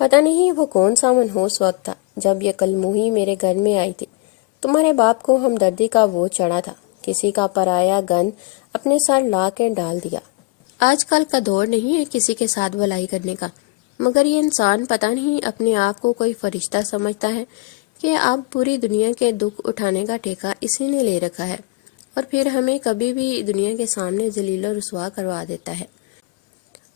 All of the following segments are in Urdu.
پتہ نہیں وہ کون سا منحوس وقت تھا جب یہ کلموہی میرے گھر میں آئی تھی۔ تمہارے باپ کو ہمدردی کا وہ چڑھا تھا، کسی کا پرایا گند اپنے سر لا کے ڈال دیا۔ آج کل کا دور نہیں ہے کسی کے ساتھ بھلائی کرنے کا، مگر یہ انسان پتہ نہیں اپنے آپ کو کوئی فرشتہ سمجھتا ہے کہ اب پوری دنیا کے دکھ اٹھانے کا ٹھیکہ اسی نے لے رکھا ہے، اور پھر ہمیں کبھی بھی دنیا کے سامنے ذلیل و رسوا کروا دیتا ہے۔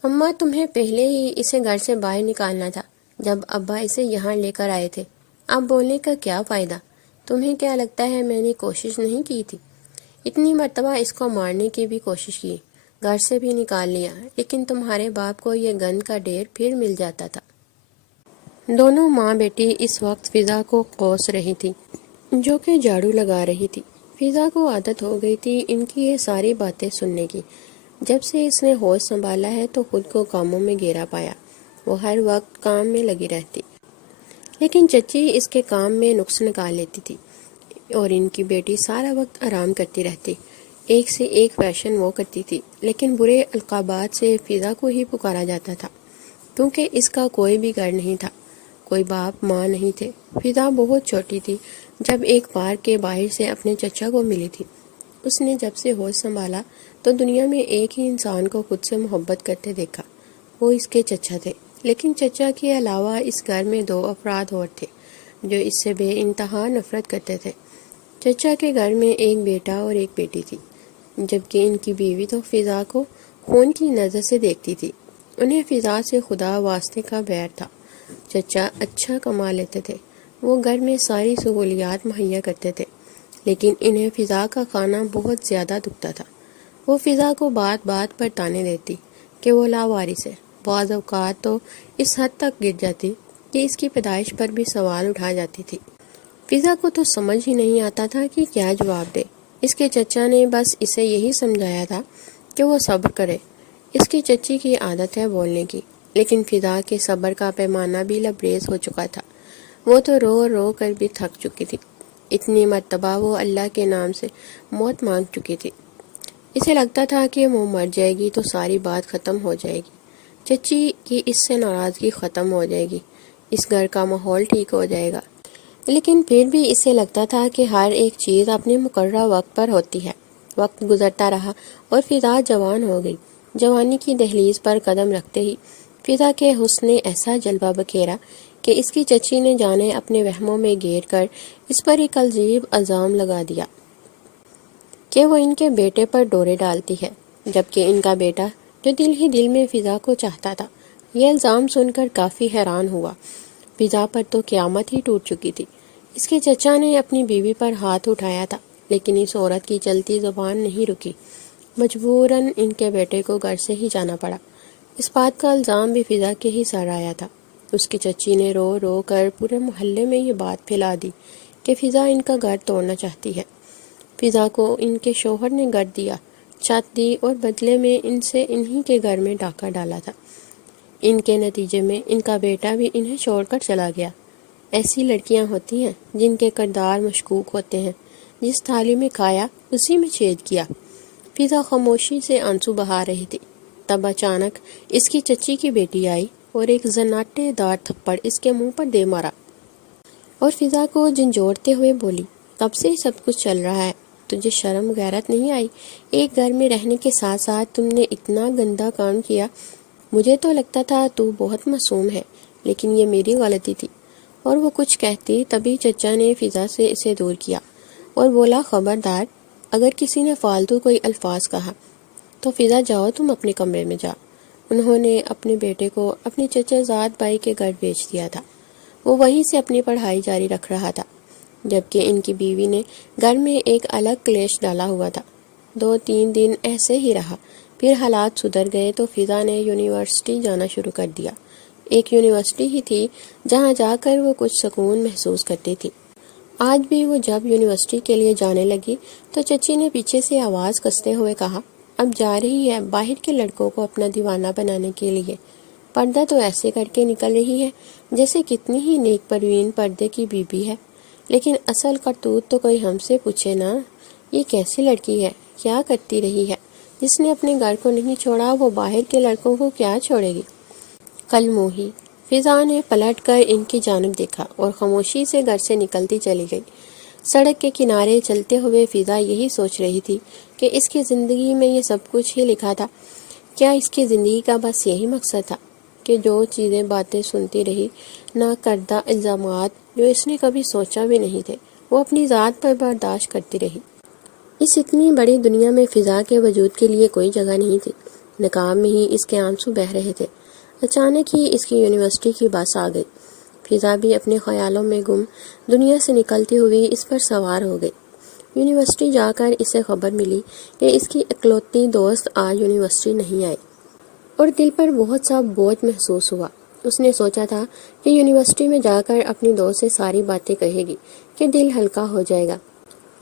اماں، تمہیں پہلے ہی اسے گھر سے باہر نکالنا تھا جب ابا اسے یہاں لے کر آئے تھے۔ اب بولنے کا کیا فائدہ؟ تمہیں کیا لگتا ہے میں نے کوشش نہیں کی تھی؟ اتنی مرتبہ اس کو مارنے کی بھی کوشش کی، گھر سے بھی نکال لیا، لیکن تمہارے باپ کو یہ گند کا ڈھیر پھر مل جاتا تھا۔ دونوں ماں بیٹی اس وقت فضا کو کوس رہی تھی، جو کہ جھاڑو لگا رہی تھی۔ فضا کو عادت ہو گئی تھی ان کی یہ ساری باتیں سننے کی۔ جب سے اس نے ہوش سنبھالا ہے تو خود کو کاموں میں گھیرا پایا۔ وہ ہر وقت کام میں لگی رہتی، لیکن چچی اس کے کام میں نقص نکال لیتی تھی، اور ان کی بیٹی سارا وقت آرام کرتی رہتی۔ ایک سے ایک فیشن وہ کرتی تھی، لیکن برے القابات سے فضا کو ہی پکارا جاتا تھا، کیونکہ اس کا کوئی بھی گھر نہیں تھا، کوئی باپ ماں نہیں تھے۔ فضا بہت چھوٹی تھی جب ایک پارک کے باہر سے اپنے چچا کو ملی تھی۔ اس نے جب سے ہوش سنبھالا تو دنیا میں ایک ہی انسان کو خود سے محبت کرتے دیکھا، وہ اس کے چچا تھے۔ لیکن چچا کے علاوہ اس گھر میں 2 افراد اور تھے جو اس سے بے انتہا نفرت کرتے تھے۔ چچا کے گھر میں ایک بیٹا اور ایک بیٹی تھی، جبکہ ان کی بیوی تو فضا کو خون کی نظر سے دیکھتی تھی۔ انہیں فضا سے خدا واسطے کا بیر تھا۔ چچا اچھا کما لیتے تھے، وہ گھر میں ساری سہولیات مہیا کرتے تھے، لیکن انہیں فضا کا کھانا بہت زیادہ دکھتا تھا۔ وہ فضا کو بات بات پر طعنے دیتی کہ وہ لاوارث ہے، بعض اوقات تو اس حد تک گر جاتی کہ اس کی پیدائش پر بھی سوال اٹھا جاتی تھی۔ فضا کو تو سمجھ ہی نہیں آتا تھا کہ کیا جواب دے۔ اس کے چچا نے بس اسے یہی سمجھایا تھا کہ وہ صبر کرے۔ اس کی چچی کی عادت ہے بولنے کی، لیکن فضا کے صبر کا پیمانہ بھی لبریز ہو چکا تھا۔ وہ تو رو رو کر بھی تھک چکی تھی، اتنی مرتبہ وہ اللہ کے نام سے موت مانگ چکی تھی۔ اسے لگتا تھا کہ وہ مر جائے گی تو ساری بات ختم ہو جائے گی، چچی کی اس سے ناراضگی ختم ہو جائے گی، اس گھر کا ماحول ٹھیک ہو جائے گا۔ لیکن پھر بھی اسے لگتا تھا کہ ہر ایک چیز اپنے مقررہ وقت پر ہوتی ہے۔ وقت گزرتا رہا اور فضا جوان ہو گئی۔ جوانی کی دہلیز پر قدم رکھتے ہی فضا کے حسن نے ایسا جلوہ بکھیرا کہ اس کی چچی نے جانے اپنے وہموں میں گھیر کر اس پر ایک عجیب الزام لگا دیا کہ وہ ان کے بیٹے پر ڈورے ڈالتی ہے، جبکہ ان کا بیٹا جو دل ہی دل میں فضا کو چاہتا تھا۔ یہ الزام سن کر کافی حیران ہوا۔ فضا پر تو قیامت ہی ٹوٹ چکی تھی۔ اس کے چچا نے اپنی بیوی پر ہاتھ اٹھایا تھا، لیکن اس عورت کی چلتی زبان نہیں رکی۔ مجبوراً ان کے بیٹے کو گھر سے ہی جانا پڑا۔ اس بات کا الزام بھی فضا کے ہی سر آیا تھا۔ اس کی چچی نے رو رو کر پورے محلے میں یہ بات پھیلا دی کہ فضا ان کا گھر توڑنا چاہتی ہے۔ فضا کو ان کے شوہر نے گھر دیا، چھت دی، اور بدلے میں ان سے انہی کے گھر میں ڈاکہ ڈالا تھا۔ ان کے نتیجے میں ان کا بیٹا بھی انہیں چھوڑ کر چلا گیا۔ ایسی لڑکیاں ہوتی ہیں جن کے کردار مشکوک ہوتے ہیں، جس تھالی میں کھایا اسی میں چھید کیا۔ فضا خاموشی سے آنسو بہا رہی تھی، تب اچانک اس کی چچی کی بیٹی آئی اور ایک زناٹے دار تھپڑ اس کے منہ پر دے مارا، اور فضا کو جھنجھوڑتے ہوئے بولی، کب سے سب کچھ چل رہا ہے؟ تجھے شرم غیرت نہیں آئی؟ ایک گھر میں رہنے کے ساتھ ساتھ تم نے اتنا گندا کام کیا۔ مجھے تو لگتا تھا تو بہت معصوم ہے، لیکن یہ میری غلطی تھی۔ اور وہ کچھ کہتی تبھی چچا نے فضا سے اسے دور کیا اور بولا، خبردار، اگر کسی نے فالتو کوئی الفاظ کہا تو فضا جاؤ تم اپنے کمرے میں جا۔ انہوں نے اپنے بیٹے کو اپنے چچا زاد بھائی کے گھر بھیج دیا تھا۔ وہ وہیں سے اپنی پڑھائی جاری رکھ رہا تھا، جبکہ ان کی بیوی نے گھر میں ایک الگ کلیش ڈالا ہوا تھا۔ 2-3 دن ایسے ہی رہا، پھر حالات سدھر گئے تو فضا نے یونیورسٹی جانا شروع کر دیا۔ ایک یونیورسٹی ہی تھی جہاں جا کر وہ کچھ سکون محسوس کرتی تھی۔ آج بھی وہ جب یونیورسٹی کے لیے جانے لگی تو چچی نے پیچھے سے آواز کستے ہوئے کہا، اب جا رہی ہے باہر کے لڑکوں کو اپنا دیوانہ بنانے کے لیے۔ پردہ تو ایسے کر کے نکل رہی ہے جیسے کتنی ہی نیک پروین پردے کی بیوی ہے، لیکن اصل کرتوت تو کوئی ہم سے پوچھے نا۔ یہ کیسی لڑکی ہے؟ کیا کرتی رہی ہے؟ جس نے اپنے گھر کو نہیں چھوڑا وہ باہر کے لڑکوں کو کیا چھوڑے گی؟ کلموہی فضا نے پلٹ کر ان کی جانب دیکھا اور خاموشی سے گھر سے نکلتی چلی گئی۔ سڑک کے کنارے چلتے ہوئے فضا یہی سوچ رہی تھی کہ اس کی زندگی میں یہ سب کچھ ہی لکھا تھا۔ کیا اس کی زندگی کا بس یہی مقصد تھا کہ جو چیزیں باتیں سنتی رہی، نہ کردہ الزامات جو اس نے کبھی سوچا بھی نہیں تھے، وہ اپنی ذات پر برداشت کرتی رہی۔ اس اتنی بڑی دنیا میں فضا کے وجود کے لیے کوئی جگہ نہیں تھی۔ نقاب میں ہی اس کے آنسو بہہ رہے تھے۔ اچانک ہی اس کی یونیورسٹی کی بس آ گئی۔ فضا بھی اپنے خیالوں میں گم دنیا سے نکلتی ہوئی اس پر سوار ہو گئی۔ یونیورسٹی جا کر اسے خبر ملی کہ اس کی اکلوتی دوست آج یونیورسٹی نہیں آئی اور دل پر بہت سا بوجھ محسوس ہوا۔ اس نے سوچا تھا کہ یونیورسٹی میں جا کر اپنی دوست سے ساری باتیں کہے گی کہ دل ہلکا ہو جائے گا،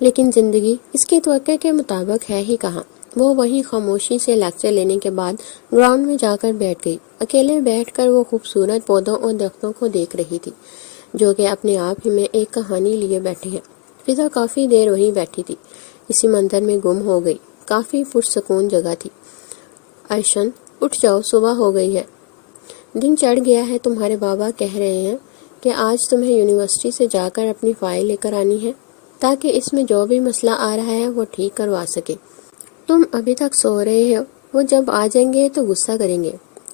لیکن زندگی اس کی توقع کے مطابق ہے ہی کہاں۔ وہ وہیں خاموشی سے لیکچر لینے کے بعد گراؤنڈ میں جا کر بیٹھ گئی۔ اکیلے بیٹھ کر وہ خوبصورت پودوں اور درختوں کو دیکھ رہی تھی جو کہ اپنے آپ ہی میں ایک کہانی لیے بیٹھے ہیں۔ فضا کافی دیر وہیں بیٹھی تھی، اسی منظر میں گم ہو گئی۔ کافی پرسکون جگہ تھی۔ ارشن، اٹھ جاؤ، صبح ہو گئی ہے، دن چڑھ گیا ہے۔ تمہارے بابا کہہ رہے ہیں کہ آج تمہیں یونیورسٹی سے جا کر اپنی فائل لے کر آنی ہے تاکہ اس میں جو بھی مسئلہ آ رہا ہے وہ ٹھیک کروا سکے۔ تم ابھی تک سو رہے ہو، وہ جب آ جائیں گے تو غصہ کریں گے،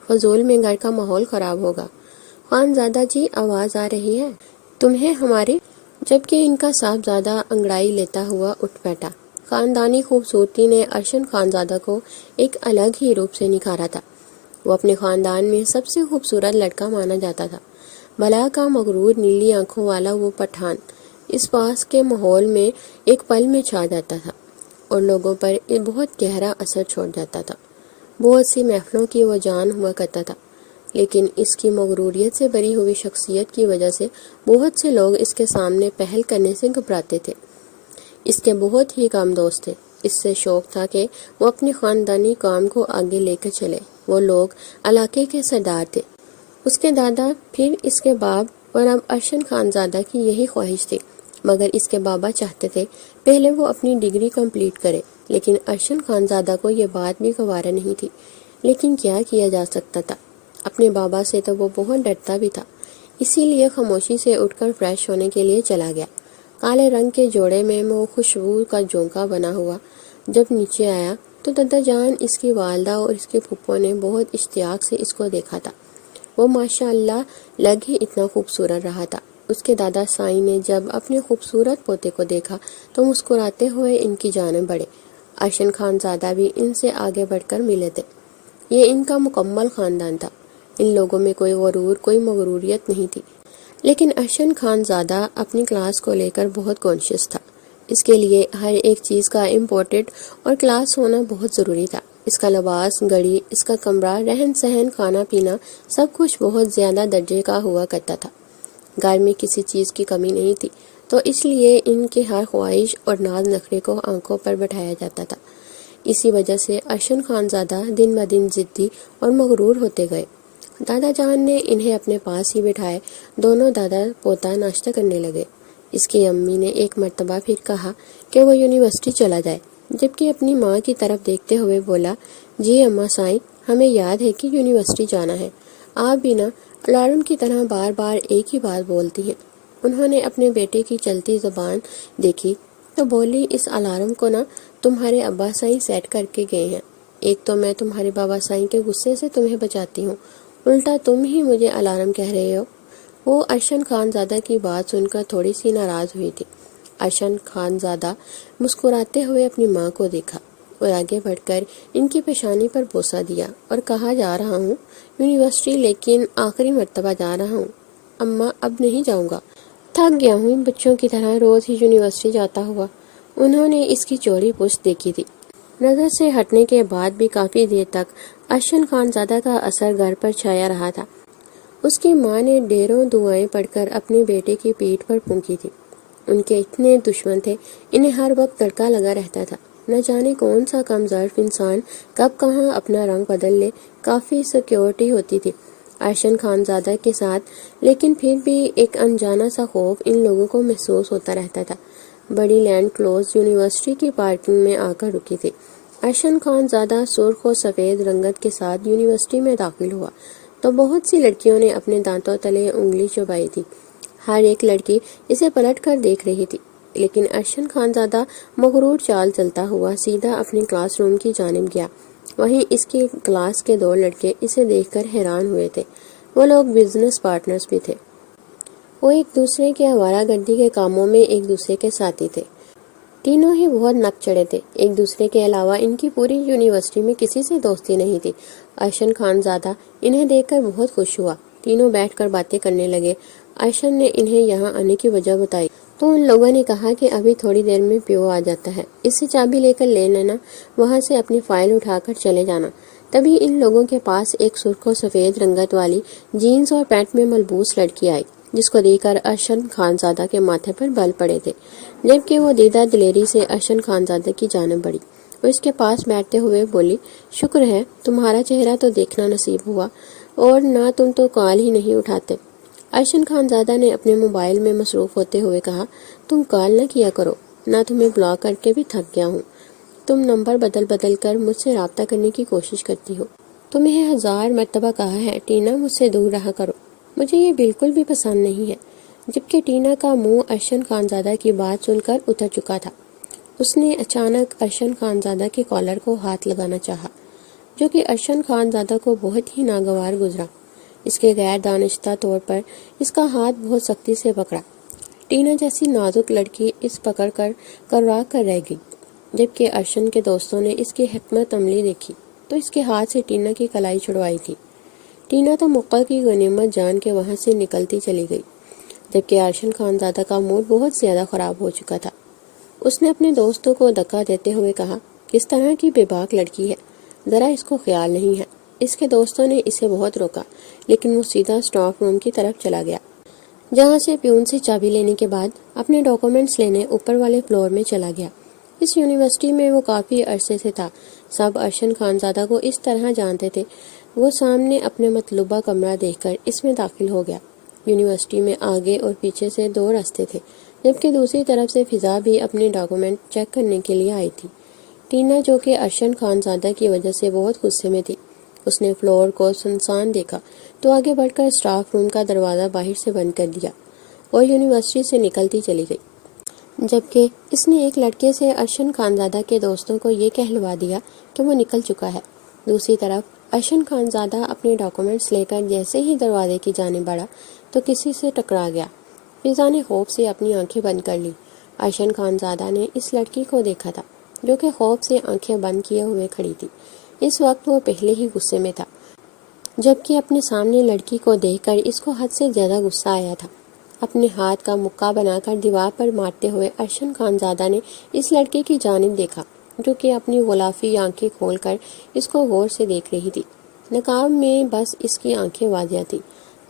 فضول میں گھر کا ماحول خراب ہوگا۔ خانزادہ جی، آواز آ رہی ہے تمہیں ہماری؟ جبکہ ان کا صاحبزادہ انگڑائی لیتا ہوا اٹھ بیٹھا۔ خاندانی خوبصورتی نے ارشن خانزادہ کو ایک الگ ہی روپ سے نکھارا تھا۔ وہ اپنے خاندان میں سب سے خوبصورت لڑکا مانا جاتا تھا۔ بلا کا مغرور نیلی آنکھوں والا وہ پٹھان اس پاس کے ماحول میں ایک پل میں چھا جاتا تھا اور لوگوں پر بہت گہرا اثر چھوڑ جاتا تھا۔ بہت سی محفلوں کی وہ جان ہوا کرتا تھا، لیکن اس کی مغروریت سے بری ہوئی شخصیت کی وجہ سے بہت سے لوگ اس کے سامنے پہل کرنے سے گھبراتے تھے۔ اس کے بہت ہی کم دوست تھے۔ اس سے شوق تھا کہ وہ اپنے خاندانی کام کو آگے لے کر چلے۔ وہ لوگ علاقے کے سردار تھے، اس کے دادا، پھر اس کے باپ اور اب ارشن خانزادہ کی یہی خواہش تھی، مگر اس کے بابا چاہتے تھے پہلے وہ اپنی ڈگری کمپلیٹ کرے، لیکن ارشن خانزادہ کو یہ بات بھی گوارا نہیں تھی۔ لیکن کیا جا سکتا تھا؟ اپنے بابا سے تو وہ بہت ڈرتا بھی تھا، اسی لیے خاموشی سے اٹھ کر فریش ہونے کے لیے چلا گیا۔ کالے رنگ کے جوڑے میں وہ خوشبو کا جھونکا بنا ہوا جب نیچے آیا تو دادا جان، اس کی والدہ اور اس کے پھپھو نے بہت اشتیاق سے اس کو دیکھا تھا۔ وہ ماشاء اللہ لگ ہی اتنا خوبصورت رہا تھا۔ اس کے دادا سائیں نے جب اپنے خوبصورت پوتے کو دیکھا تو مسکراتے ہوئے ان کی جانب بڑھے۔ ارشن خانزادہ بھی ان سے آگے بڑھ کر ملے تھے۔ یہ ان کا مکمل خاندان تھا۔ ان لوگوں میں کوئی غرور، کوئی مغروریت نہیں تھی، لیکن ارشن خانزادہ اپنی کلاس کو لے کر بہت کانشیس تھا۔ اس کے لیے ہر ایک چیز کا امپورٹڈ اور کلاس ہونا بہت ضروری تھا۔ اس کا لباس، گھڑی، اس کا کمرہ، رہن سہن، کھانا پینا، سب کچھ بہت زیادہ درجے کا ہوا کرتا تھا۔ گھر میں کسی چیز کی کمی نہیں تھی، تو اس لیے ان کے ہر خواہش اور ناز نخرے کو آنکھوں پر بٹھایا جاتا تھا۔ اسی وجہ سے ارشن خانزادہ دن بدن ضدی اور مغرور ہوتے گئے۔ دادا جان نے انہیں اپنے پاس ہی بٹھائے۔ دونوں دادا پوتا ناشتہ کرنے لگے۔ اس کی امی نے ایک مرتبہ پھر کہا کہ وہ یونیورسٹی چلا جائے، جبکہ اپنی ماں کی طرف دیکھتے ہوئے بولا، جی اماں سائیں، ہمیں یاد ہے کہ یونیورسٹی جانا ہے۔ آپ بھی نا الارم کی طرح بار بار ایک ہی بات بولتی ہیں۔ انہوں نے اپنے بیٹے کی چلتی زبان دیکھی تو بولی، اس الارم کو نا تمہارے ابا سائیں سیٹ کر کے گئے ہیں۔ ایک تو میں تمہارے بابا سائیں کے غصے سے تمہیں بچاتی ہوں، الٹا تم ہی مجھے الارم کہہ رہے ہو۔ وہ ارشن خانزادہ کی بات سن کر تھوڑی سی ناراض ہوئی تھی۔ ارشن خانزادہ مسکراتے ہوئے اپنی ماں کو دیکھا اور آگے بڑھ کر ان کی پیشانی پر بوسہ دیا اور کہا، جا رہا ہوں یونیورسٹی، لیکن آخری مرتبہ جا رہا ہوں اماں، اب نہیں جاؤں گا۔ تھک گیا ہوں بچوں کی طرح روز ہی یونیورسٹی جاتا ہوا۔ انہوں نے اس کی چوڑی پشت دیکھی تھی۔ نظر سے ہٹنے کے بعد بھی کافی دیر تک ارشن خانزادہ کا اثر گھر پر چھایا رہا تھا۔ اس کی ماں نے ڈھیروں دعائیں پڑھ کر اپنے بیٹے کی پیٹھ پر پھونکی تھی۔ ان کے اتنے دشمن تھے، انہیں ہر وقت تڑکا لگا رہتا تھا۔ نہ جانے کون سا کم ظرف انسان کب کہاں اپنا رنگ بدل لے۔ کافی سیکیورٹی ہوتی تھی ارشن خانزادہ کے ساتھ، لیکن پھر بھی ایک انجانا سا خوف ان لوگوں کو محسوس ہوتا رہتا تھا۔ بڑی لینڈ کلوز یونیورسٹی کی پارکنگ میں آ کر رکی تھی۔ ارشن خانزادہ سرخ و سفید رنگت کے ساتھ یونیورسٹی میں داخل ہوا۔ تو بہت سی لڑکیوں نے اپنے دانتوں تلے انگلی چبائی تھی۔ ہر ایک لڑکی اسے پلٹ کر دیکھ رہی تھی، لیکن ارشن خانزادہ مغرور چال چلتا ہوا سیدھا اپنے کلاس روم کی جانب گیا۔ وہیں اس کی کلاس کے 2 لڑکے اسے دیکھ کر حیران ہوئے تھے۔ وہ لوگ بزنس پارٹنرز بھی تھے۔ وہ ایک دوسرے کے آوارہ گردی کے کاموں میں ایک دوسرے کے ساتھی تھے۔ تینوں ہی بہت نک چڑھے تھے۔ ایک دوسرے کے علاوہ ان کی پوری یونیورسٹی میں کسی سے دوستی نہیں تھی۔ ارشن خانزادہ انہیں دیکھ کر بہت خوش ہوا۔ تینوں بیٹھ کر باتیں کرنے لگے۔ ارشن نے انہیں یہاں آنے کی وجہ بتائی تو ان لوگوں نے کہا کہ ابھی تھوڑی دیر میں پیو آ جاتا ہے، اس سے چابی لے کر لے لینا، وہاں سے اپنی فائل اٹھا کر چلے جانا۔ تبھی ان لوگوں کے پاس ایک سرخ و سفید رنگت والی جینز اور پینٹ میں ملبوس لڑکی آئی، جس کو دیکھ کر ارشن خانزادہ کے ماتھے پر بل پڑے تھے، جبکہ وہ دیدہ دلیری سے ارشن خانزادہ کی جانب بڑھی اور اس کے پاس بیٹھتے ہوئے بولی، شکر ہے تمہارا چہرہ تو دیکھنا نصیب ہوا، اور نہ تم تو کال ہی نہیں اٹھاتے۔ ارشن خانزادہ نے اپنے موبائل میں مصروف ہوتے ہوئے کہا، تم کال نہ کیا کرو، نہ تمہیں بلاک کر کے بھی تھک گیا ہوں۔ تم نمبر بدل بدل کر مجھ سے رابطہ کرنے کی کوشش کرتی ہو۔ تمہیں 1000 مرتبہ کہا ہے ٹینا مجھ سے دور رہا کرو، مجھے یہ بالکل بھی پسند نہیں ہے۔ جبکہ ٹینا کا منہ ارشن خانزادہ کی بات سن کر اتر چکا تھا۔ اس نے اچانک ارشن خانزادہ کے کالر کو ہاتھ لگانا چاہا، جو کہ ارشن خانزادہ کو بہت ہی ناگوار گزرا۔ اس کے غیر دانشتہ طور پر اس کا ہاتھ بہت سختی سے پکڑا۔ ٹینا جیسی نازک لڑکی اس پکڑ کر کرا کر رہ گئی۔ جبکہ ارشن کے دوستوں نے اس کی حکمت عملی دیکھی تو اس کے ہاتھ سے ٹینا کی کلائی چھڑوائی تھی۔ ٹینا تو موقع کی غنیمت جان کے وہاں سے نکلتی چلی گئی، جبکہ ارشن خانزادہ کا موڈ بہت زیادہ خراب ہو چکا تھا۔ اس نے اپنے دوستوں کو دھکا دیتے ہوئے کہا، کس طرح کی بے باک لڑکی ہے، ذرا اس کو خیال نہیں ہے۔ اس کے دوستوں نے اسے بہت روکا، لیکن وہ سیدھا اسٹاف روم کی طرف چلا گیا، جہاں سے پیون سے چابی لینے کے بعد اپنے ڈاکومنٹس لینے اوپر والے فلور میں چلا گیا۔ اس یونیورسٹی میں وہ کافی عرصے سے تھا، سب ارشن خانزادہ کو اس طرح جانتے تھے۔ وہ سامنے اپنے مطلوبہ کمرہ دیکھ کر اس میں داخل ہو گیا۔ یونیورسٹی میں آگے اور پیچھے سے 2 راستے تھے، جبکہ دوسری طرف سے فضا بھی اپنے ڈاکومنٹ چیک کرنے کے لیے آئی تھی۔ ٹینا، جو کہ ارشن خانزادہ کی وجہ سے بہت غصے میں تھی، اس نے فلور کو سنسان دیکھا تو آگے بڑھ کر اسٹاف روم کا دروازہ باہر سے بند کر دیا اور یونیورسٹی سے نکلتی چلی گئی۔ جبکہ اس نے ایک لڑکے سے ارشن خانزادہ کے دوستوں کو یہ کہلوا دیا کہ وہ نکل چکا ہے۔ دوسری طرف ارشن خانزادہ اپنے ڈاکومنٹس لے کر جیسے ہی دروازے کی جانب بڑھا تو کسی سے ٹکرا گیا۔ فضا نے خوف سے اپنی آنکھیں بند کر لی۔ ارشن خانزادہ نے اس لڑکی کو دیکھا تھا، جو کہ خوف سے آنکھیں بند کیے ہوئے کھڑی تھی۔ اس وقت وہ پہلے ہی غصے میں تھا، جبکہ اپنے سامنے لڑکی کو دیکھ کر اس کو حد سے زیادہ غصہ آیا تھا۔ اپنے ہاتھ کا مکہ بنا کر دیوار پر مارتے ہوئے ارشن خانزادہ نے اس لڑکے کی جانب دیکھا، جو کہ اپنی غلافی آنکھیں کھول کر اس کو غور سے دیکھ رہی تھی۔ نقاب میں بس اس کی آنکھیں واضح تھی۔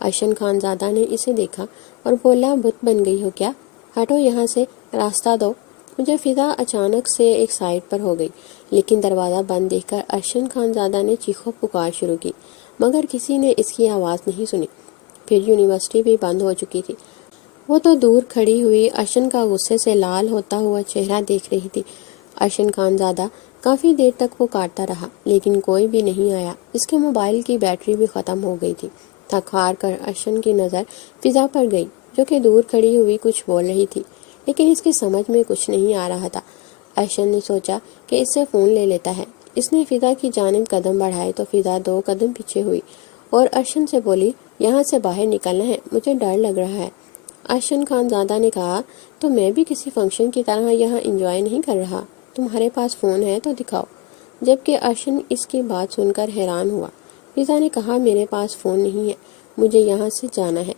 ارشن خانزادہ نے اسے دیکھا اور بولا، بت بن گئی ہو کیا؟ ہٹو یہاں سے، راستہ دو مجھے۔ فضا اچانک سے ایک سائڈ پر ہو گئی، لیکن دروازہ بند دیکھ کر ارشن خانزادہ نے چیخو پکار شروع کی، مگر کسی نے اس کی آواز نہیں سنی۔ پھر یونیورسٹی بھی بند ہو چکی تھی۔ وہ تو دور کھڑی ہوئی ارشن کا غصے سے لال ہوتا ہوا چہرہ دیکھ رہی تھی۔ ارشن خانزادہ کافی دیر تک وہ کاٹتا رہا، لیکن کوئی بھی نہیں آیا۔ اس کے موبائل کی بیٹری بھی ختم ہو گئی تھی۔ تھک ہار کر ارشن کی نظر فضا پر گئی، جو کہ دور کھڑی ہوئی کچھ بول رہی تھی، لیکن اس کی سمجھ میں کچھ نہیں آ رہا تھا۔ ارشن نے سوچا کہ اس سے فون لے لیتا ہے۔ اس نے فضا کی جانب قدم بڑھائے تو فضا 2 قدم پیچھے ہوئی اور ارشن سے بولی، یہاں سے باہر نکلنا ہے، مجھے ڈر لگ رہا ہے۔ ارشن خانزادہ نے کہا، تو میں بھی کسی فنکشن کی طرح یہاں انجوائے نہیں کر رہا، تمہارے پاس فون ہے تو دکھاؤ۔ جبکہ ارشن اس کی بات سن کر حیران ہوا۔ فضا نے کہا، میرے پاس فون نہیں ہے، مجھے یہاں سے جانا ہے۔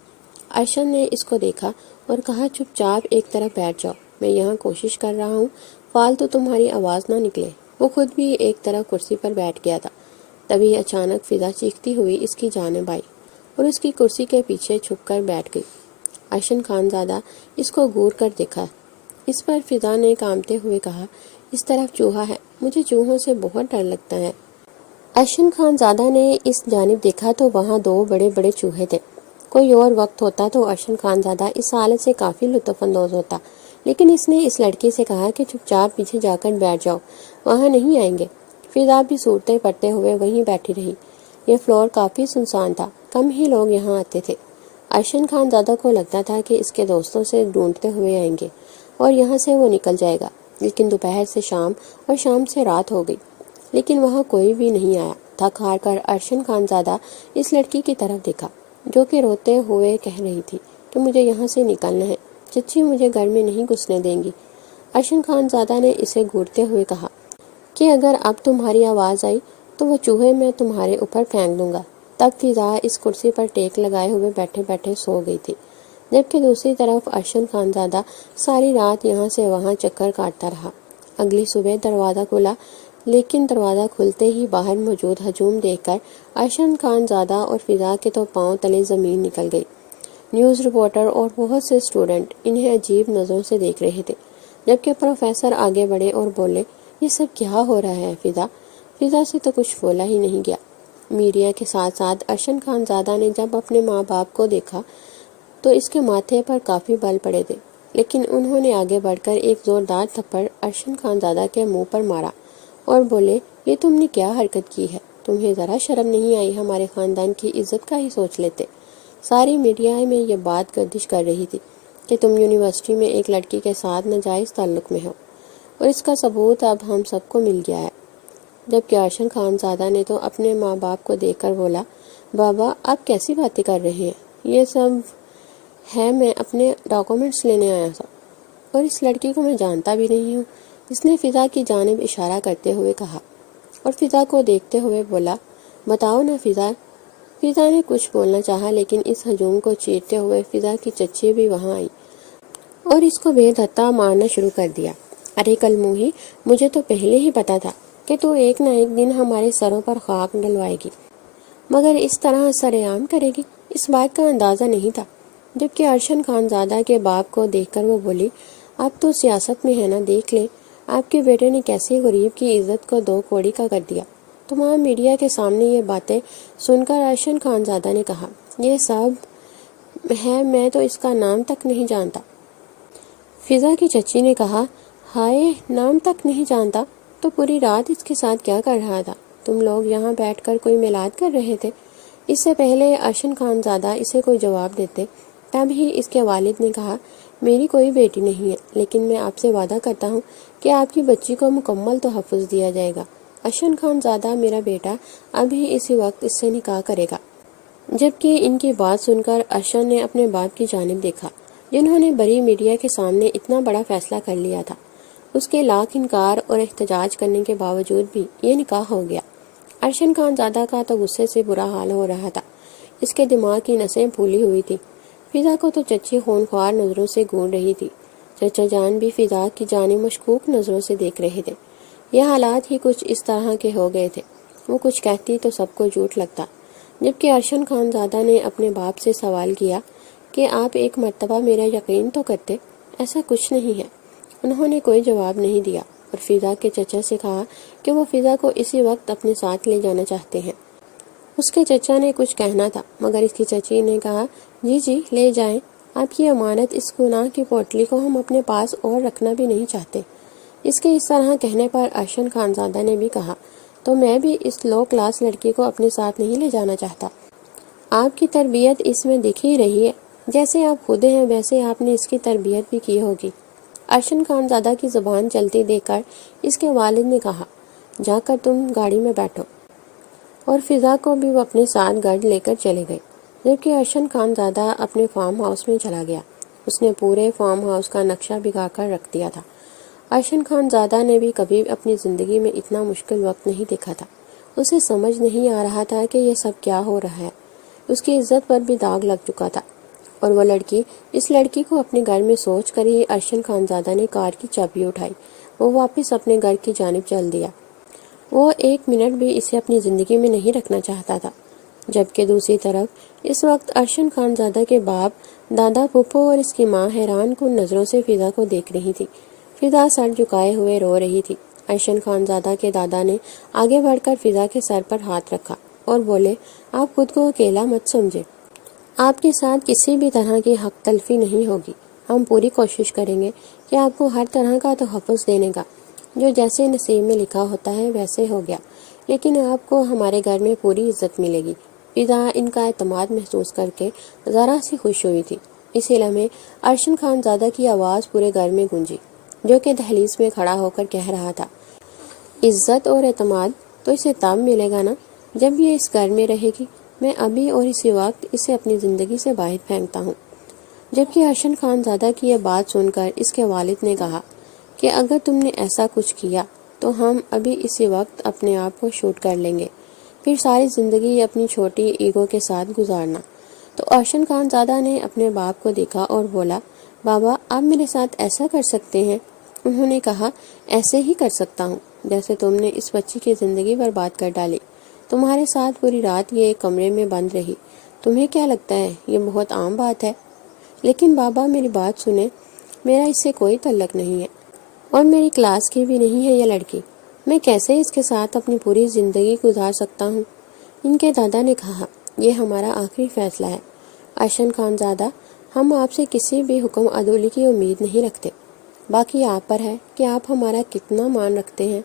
ارشن نے اس کو دیکھا اور کہا، چپ چاپ ایک طرف بیٹھ جاؤ، میں یہاں کوشش کر رہا ہوں، فالتو تمہاری آواز نہ نکلے۔ وہ خود بھی ایک طرف کرسی پر بیٹھ گیا تھا۔ تبھی اچانک فضا چیختی ہوئی اس کی جانب آئی اور اس کی کرسی کے پیچھے چھپ کر بیٹھ گئی۔ ارشن خانزادہ اس کو گور کر دیکھا۔ اس پر فضا نے کانپتے ہوئے کہا، اس طرف چوہا ہے، مجھے چوہوں سے بہت ڈر لگتا ہے۔ ارشن خانزادہ نے اس جانب دیکھا تو وہاں 2 بڑے بڑے چوہے تھے۔ کوئی اور وقت ہوتا تو ارشن خانزادہ اس حالت سے کافی لطف اندوز ہوتا، لیکن اس نے اس لڑکی سے کہا کہ چپ چاپ پیچھے جا کر بیٹھ جاؤ، وہاں نہیں آئیں گے۔ فضا بھی صورتیں پڑھتے ہوئے وہیں بیٹھی رہی۔ یہ فلور کافی سنسان تھا۔ کم ہی لوگ یہاں آتے تھے۔ ارشن خان زادہ کو لگتا تھا کہ اس کے دوستوں سے ڈھونڈتے ہوئے آئیں گے اور یہاں سے وہ نکل جائے گا، لیکن دوپہر سے شام اور شام سے رات ہو گئی، لیکن وہاں کوئی بھی نہیں آیا۔ تھک ہار کر ارشن خان زادہ اس لڑکی کی طرف دیکھا جو کہ روتے ہوئے کہہ رہی تھی کہ مجھے یہاں سے نکلنا ہے، چچی مجھے گھر میں نہیں گھسنے دیں گی۔ ارشن خان زادہ نے اسے گھورتے ہوئے کہا کہ اگر اب تمہاری آواز آئی تو وہ چوہے میں تمہارے اوپر پھینک دوں گا۔ تب فضا اس کرسی پر ٹیک لگائے ہوئے بیٹھے بیٹھے سو گئی تھی، جبکہ دوسری طرف ارشن خان زادہ ساری رات یہاں سے وہاں چکر کاٹتا رہا۔ اگلی صبح دروازہ کھلا، لیکن دروازہ کھلتے ہی باہر موجود ہجوم دیکھ کر ارشن خان زادہ اور فضا کے تو پاؤں تلے زمین نکل گئی۔ نیوز رپورٹر اور بہت سے اسٹوڈنٹ انہیں عجیب نظروں سے دیکھ رہے تھے، جبکہ پروفیسر آگے بڑھے اور بولے یہ سب کیا ہو رہا ہے فضا؟ فضا سے تو کچھ بولا ہی نہیں گیا۔ میڈیا کے ساتھ ساتھ ارشن خان زادہ نے جب اپنے ماں باپ کو دیکھا تو اس کے ماتھے پر کافی بل پڑے تھے، لیکن انہوں نے آگے بڑھ کر ایک زوردار تھپڑ ارشن خان زادہ کے منہ پر مارا اور بولے یہ تم نے کیا حرکت کی ہے؟ تمہیں ذرا شرم نہیں آئی؟ ہمارے خاندان کی عزت کا ہی سوچ لیتے۔ ساری میڈیا میں یہ بات گردش کر رہی تھی کہ تم یونیورسٹی میں ایک لڑکی کے ساتھ ناجائز تعلق میں ہو، اور اس کا ثبوت اب ہم سب کو مل گیا ہے۔ جبکہ ارشن خان زادہ نے تو اپنے ماں باپ کو دیکھ کر بولا بابا آپ کیسی باتیں کر رہے ہیں؟ یہ سب ہے میں اپنے ڈاکومنٹس لینے آیا تھا، اور اس لڑکی کو میں جانتا بھی نہیں ہوں۔ اس نے فضا کی جانب اشارہ کرتے ہوئے کہا اور فضا کو دیکھتے ہوئے بولا بتاؤ نا فضا۔ فضا نے کچھ بولنا چاہا، لیکن اس ہجوم کو چیرتے ہوئے فضا کی چچی بھی وہاں آئی اور اس کو بے دھتا مارنا شروع کر دیا۔ ارے کل موہی، مجھے تو پہلے ہی پتا تھا کہ تو ایک نہ ایک دن ہمارے سروں پر خاک ڈلوائے گی، مگر اس طرح سرے عام کرے گی، اس بات کا اندازہ نہیں تھا۔ جبکہ ارشن خان زادہ کے باپ کو دیکھ کر وہ بولی آپ تو سیاست میں ہے نا، دیکھ لیں آپ کے بیٹے نے کیسے غریب کی عزت کو دو کوڑی کا کر دیا۔ تمام میڈیا کے سامنے یہ باتیں سن کر ارشن خان زادہ نے کہا یہ سب ہے، میں تو اس کا نام تک نہیں جانتا۔ فضا کی چچی نے کہا ہائے، نام تک نہیں جانتا؟ تو پوری رات اس کے ساتھ کیا کر رہا تھا؟ تم لوگ یہاں بیٹھ کر کوئی میلاد کر رہے تھے؟ اس سے پہلے ارشن خان زادہ اسے کوئی جواب دیتے، تب ہی اس کے والد نے کہا میری کوئی بیٹی نہیں ہے، لیکن میں آپ سے وعدہ کرتا ہوں کہ آپ کی بچی کو مکمل تحفظ دیا جائے گا۔ ارشن خان زادہ میرا بیٹا ابھی اسی وقت اس سے نکاح کرے گا۔ جبکہ ان کی بات سن کر ارشن نے اپنے باپ کی جانب دیکھا، جنہوں نے بڑی میڈیا کے سامنے اتنا بڑا فیصلہ کر لیا تھا۔ اس کے لاکھ انکار اور احتجاج کرنے کے باوجود بھی یہ نکاح ہو گیا۔ ارشن خان زادہ کا تو غصے سے برا حال ہو رہا تھا، اس کے دماغ کی نسیں پھولی ہوئی تھی۔ فضا کو تو چچی خونخوار نظروں سے گھور رہی تھی، چچا جان بھی فضا کی جانب مشکوک نظروں سے دیکھ رہے تھے۔ یہ حالات ہی کچھ اس طرح کے ہو گئے تھے، وہ کچھ کہتی تو سب کو جھوٹ لگتا۔ جبکہ ارشن خان زادہ نے اپنے باپ سے سوال کیا کہ آپ ایک مرتبہ میرا یقین تو کرتے، ایسا کچھ نہیں ہے۔ انہوں نے کوئی جواب نہیں دیا اور فضا کے چچا سے کہا کہ وہ فضا کو اسی وقت اپنے ساتھ لے جانا چاہتے ہیں۔ اس کے چچا نے کچھ کہنا تھا، مگر اس کی چچی نے کہا جی لے جائیں، آپ کی امانت اس گناہ کی پوٹلی کو ہم اپنے پاس اور رکھنا بھی نہیں چاہتے۔ اس کے اس طرح کہنے پر ارشن خان زادہ نے بھی کہا تو میں بھی اس لو کلاس لڑکی کو اپنے ساتھ نہیں لے جانا چاہتا۔ آپ کی تربیت اس میں دکھ ہی رہی ہے، جیسے آپ خود ہیں ویسے آپ نے اس کی تربیت بھی کی ہوگی۔ ارشن خان زادہ کی زبان چلتی دیکھ کر اس کے والد نے کہا جا کر تم گاڑی میں بیٹھو، اور فضا کو بھی وہ اپنے ساتھ گھر لے کر چلے گئے۔ جبکہ ارشن خان زادہ اپنے فارم ہاؤس میں چلا گیا، اس نے پورے فارم ہاؤس کا نقشہ بگا کر رکھ دیا تھا۔ ارشن خان زادہ نے بھی کبھی اپنی زندگی میں اتنا مشکل وقت نہیں دیکھا تھا۔ اسے سمجھ نہیں آ رہا تھا کہ یہ سب کیا ہو رہا ہے۔ اس کی عزت پر بھی داغ لگ چکا تھا، اور وہ لڑکی، اس لڑکی کو اپنے گھر میں سوچ کر ہی ارشن خان زادہ نے کار کی چابی اٹھائی، وہ واپس اپنے گھر کی جانب چل دیا۔ وہ ایک منٹ بھی اسے اپنی زندگی میں نہیں رکھنا چاہتا تھا۔ جبکہ دوسری طرف اس وقت ارشن خان زادہ کے باپ، دادا، پھپھو اور اس کی ماں حیران کن نظروں سے فضا کو دیکھ رہی تھی۔ فضا سر جھکائے ہوئے رو رہی تھی۔ ارشن خان زادہ کے دادا نے آگے بڑھ کر فضا کے سر پر ہاتھ رکھا اور بولے آپ خود کو اکیلا مت سمجھے، آپ کے ساتھ کسی بھی طرح کی حق تلفی نہیں ہوگی۔ ہم پوری کوشش کریں گے کہ آپ کو ہر طرح کا تحفظ دینے کا، جو جیسے نصیب میں لکھا ہوتا ہے ویسے ہو گیا، لیکن آپ کو ہمارے گھر میں پوری عزت ملے گی۔ فضا ان کا اعتماد محسوس کر کے ذرا سی خوش ہوئی تھی۔ اسی لمحے ارشد خان زادہ کی آواز پورے گھر میں گونجی، جو کہ دہلیز میں کھڑا ہو کر کہہ رہا تھا، عزت اور اعتماد تو اسے تب ملے گا نا جب یہ اس گھر میں رہے گی۔ میں ابھی اور اسی وقت اسے اپنی زندگی سے باہر پھینکتا ہوں۔ جبکہ ارشد خان زادہ کی یہ بات سن کر اس کے والد نے کہا کہ اگر تم نے ایسا کچھ کیا تو ہم ابھی اسی وقت اپنے آپ کو شوٹ کر لیں گے، پھر ساری زندگی اپنی چھوٹی ایگو کے ساتھ گزارنا۔ تو ارشد خان زادہ نے اپنے باپ کو دیکھا اور بولا، بابا آپ میرے ساتھ ایسا کر سکتے ہیں؟ انہوں نے کہا، ایسے ہی کر سکتا ہوں جیسے تم نے اس بچی کی زندگی برباد کر ڈالی، تمہارے ساتھ پوری رات یہ کمرے میں بند رہی، تمہیں کیا لگتا ہے یہ بہت عام بات ہے؟ لیکن بابا میری بات سنیں، میرا اس سے کوئی تعلق نہیں ہے اور میری کلاس کی بھی نہیں ہے یہ لڑکی، میں کیسے اس کے ساتھ اپنی پوری زندگی گزار سکتا ہوں؟ ان کے دادا نے کہا، یہ ہمارا آخری فیصلہ ہے ارشد خان زادہ، ہم آپ سے کسی بھی حکم عدولی کی امید نہیں رکھتے، باقی آپ پر ہے کہ آپ ہمارا کتنا مان رکھتے ہیں۔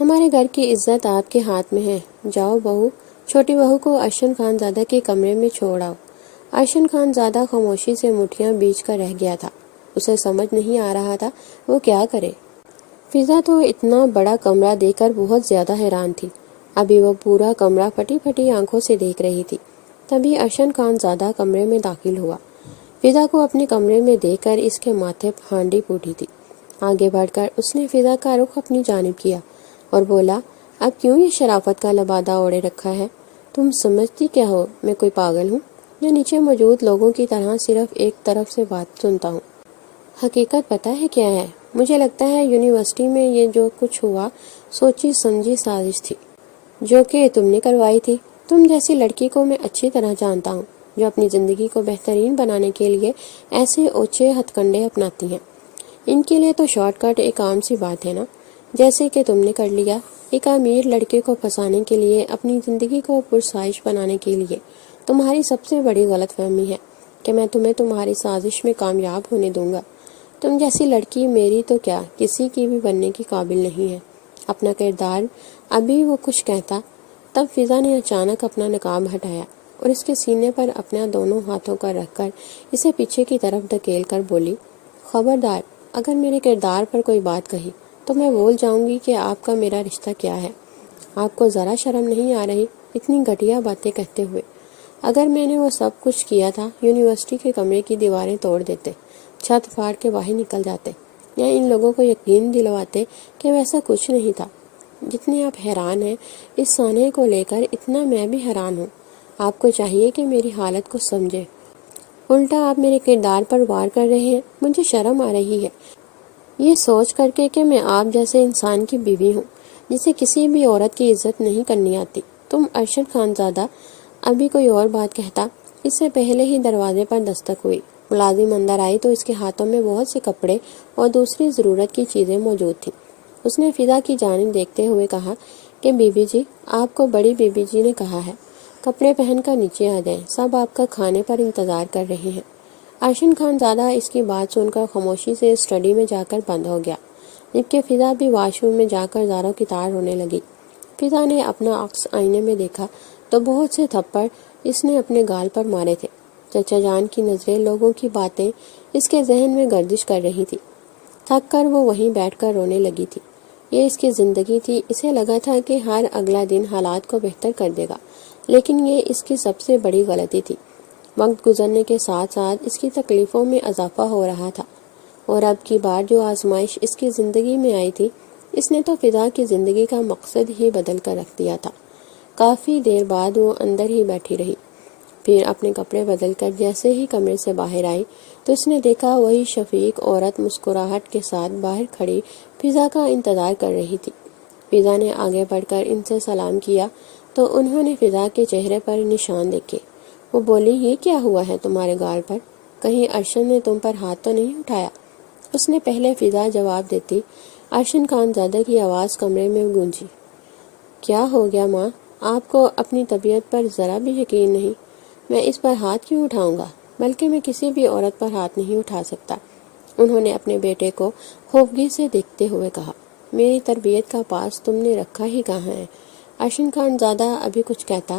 ہمارے گھر کی عزت آپ کے ہاتھ میں ہے، جاؤ بہو، چھوٹی بہو کو ارشد خان زادہ کے کمرے میں چھوڑ آؤ۔ ارشد خان زادہ خاموشی سے مٹھیاں بیچ کر رہ گیا تھا، اسے سمجھ نہیں آ رہا تھا وہ کیا کرے۔ فضا تو اتنا بڑا کمرہ دیکھ کر بہت زیادہ حیران تھی، ابھی وہ پورا کمرہ پھٹی پھٹی آنکھوں سے دیکھ رہی تھی۔ تبھی ارشد خان زادہ کمرے میں داخل ہوا۔ فضا کو اپنے کمرے میں دیکھ کر اس کے ماتھے پھانڈی پھوٹی تھی۔ آگے بڑھ کر اس نے فضا کا رخ اپنی جانب کیا اور بولا، اب کیوں یہ شرافت کا لبادہ اوڑے رکھا ہے؟ تم سمجھتی کیا ہو میں کوئی پاگل ہوں یا نیچے موجود لوگوں کی طرح صرف ایک طرف سے بات سنتا ہوں؟ حقیقت پتہ ہے کیا ہے؟ مجھے لگتا ہے یونیورسٹی میں یہ جو کچھ ہوا سوچی سمجھی سازش تھی جو کہ تم نے کروائی تھی۔ تم جیسی لڑکی کو میں اچھی طرح جانتا ہوں جو اپنی زندگی کو بہترین بنانے کے لیے ایسے اوچھے ہتھ کنڈے اپناتی ہیں۔ ان کے لیے تو شارٹ کٹ ایک عام سی بات ہے نا، جیسے کہ تم نے کر لیا، ایک امیر لڑکے کو پھنسانے کے لیے، اپنی زندگی کو پرسائش بنانے کے لیے۔ تمہاری سب سے بڑی غلط فہمی ہے کہ میں تمہیں تمہاری سازش میں کامیاب ہونے دوں گا۔ تم جیسی لڑکی میری تو کیا کسی کی بھی بننے کی قابل نہیں ہے۔ اپنا کردار ابھی وہ کچھ کہتا، تب فضا نے اچانک اپنا نقاب ہٹایا اور اس کے سینے پر اپنا دونوں ہاتھوں کا رکھ کر اسے پیچھے کی طرف دھکیل کر بولی، خبردار اگر میرے کردار پر کوئی بات کہی تو میں بھول جاؤں گی کہ آپ کا میرا رشتہ کیا ہے۔ آپ کو ذرا شرم نہیں آ رہی اتنی گھٹیا باتیں کہتے ہوئے؟ اگر میں نے وہ سب کچھ کیا تھا، یونیورسٹی کے کمرے کی دیواریں توڑ دیتے، چھت پھاڑ کے باہر نکل جاتے، یا ان لوگوں کو یقین دلواتے کہ ویسا کچھ نہیں تھا۔ جتنے آپ حیران ہیں اس سانحے کو لے کر، اتنا میں بھی حیران ہوں۔ آپ کو چاہیے کہ میری حالت کو سمجھے، الٹا آپ میرے کردار پر وار کر رہے ہیں۔ مجھے شرم آ رہی ہے یہ سوچ کر کے کہ میں آپ جیسے انسان کی بیوی ہوں جسے کسی بھی عورت کی عزت نہیں کرنی آتی۔ تم ارشد خان زادہ، ابھی کوئی اور بات کہتا، اس سے پہلے ہی دروازے پر دستک ہوئی۔ ملازم اندر آئی تو اس کے ہاتھوں میں بہت سے کپڑے اور دوسری ضرورت کی چیزیں موجود تھیں۔ اس نے فضا کی جانب دیکھتے ہوئے کہا کہ بی بی جی، آپ کو بڑی بی بی جی نے کہا ہے کپڑے پہن کر نیچے آ جائیں، سب آپ کا کھانے پر انتظار کر رہے ہیں۔ ارشد خان زادہ اس کی بات سن کر خاموشی سے اسٹڈی میں جا کر بند ہو گیا، جبکہ فضا بھی واش روم میں جا کر زاروں کی تار رونے لگی۔ فضا نے اپنا عکس آئینے میں دیکھا تو بہت سے تھپڑ اس نے اپنے گال پر مارے تھے۔ چچا جان کی نظریں، لوگوں کی باتیں اس کے ذہن میں گردش کر رہی تھی۔ تھک کر وہ وہیں بیٹھ کر رونے لگی تھی۔ یہ اس کی زندگی تھی، اسے لگا تھا کہ ہر اگلا دن حالات کو بہتر کر دے گا، لیکن یہ اس کی سب سے بڑی غلطی تھی۔ وقت گزرنے کے ساتھ ساتھ اس کی تکلیفوں میں اضافہ ہو رہا تھا، اور اب کی بار جو آزمائش اس کی زندگی میں آئی تھی، اس نے تو فضا کی زندگی کا مقصد ہی بدل کر رکھ دیا تھا۔ کافی دیر بعد وہ اندر ہی بیٹھی رہی، پھر اپنے کپڑے بدل کر جیسے ہی کمرے سے باہر آئی تو اس نے دیکھا وہی شفیق عورت مسکراہٹ کے ساتھ باہر کھڑی فضا کا انتظار کر رہی تھی۔ فضا نے آگے بڑھ کر ان سے سلام کیا تو انہوں نے فضا کے چہرے پر نشان دیکھے۔ وہ بولی، یہ کیا ہوا ہے تمہارے گال پر؟ کہیں ارشد نے تم پر ہاتھ تو نہیں اٹھایا؟ اس نے پہلے فضا جواب دیتی، ارشد خان زادہ کی آواز کمرے میں گونجی، کیا ہو گیا ماں؟ آپ کو اپنی طبیعت پر ذرا بھی یقین نہیں؟ میں اس پر ہاتھ کیوں اٹھاؤں گا؟ بلکہ میں کسی بھی عورت پر ہاتھ نہیں اٹھا سکتا۔ انہوں نے اپنے بیٹے کو خوفگی سے دیکھتے ہوئے کہا، میری تربیت کا پاس تم نے رکھا ہی کہاں ہے؟ ارشد خان زادہ ابھی کچھ کہتا،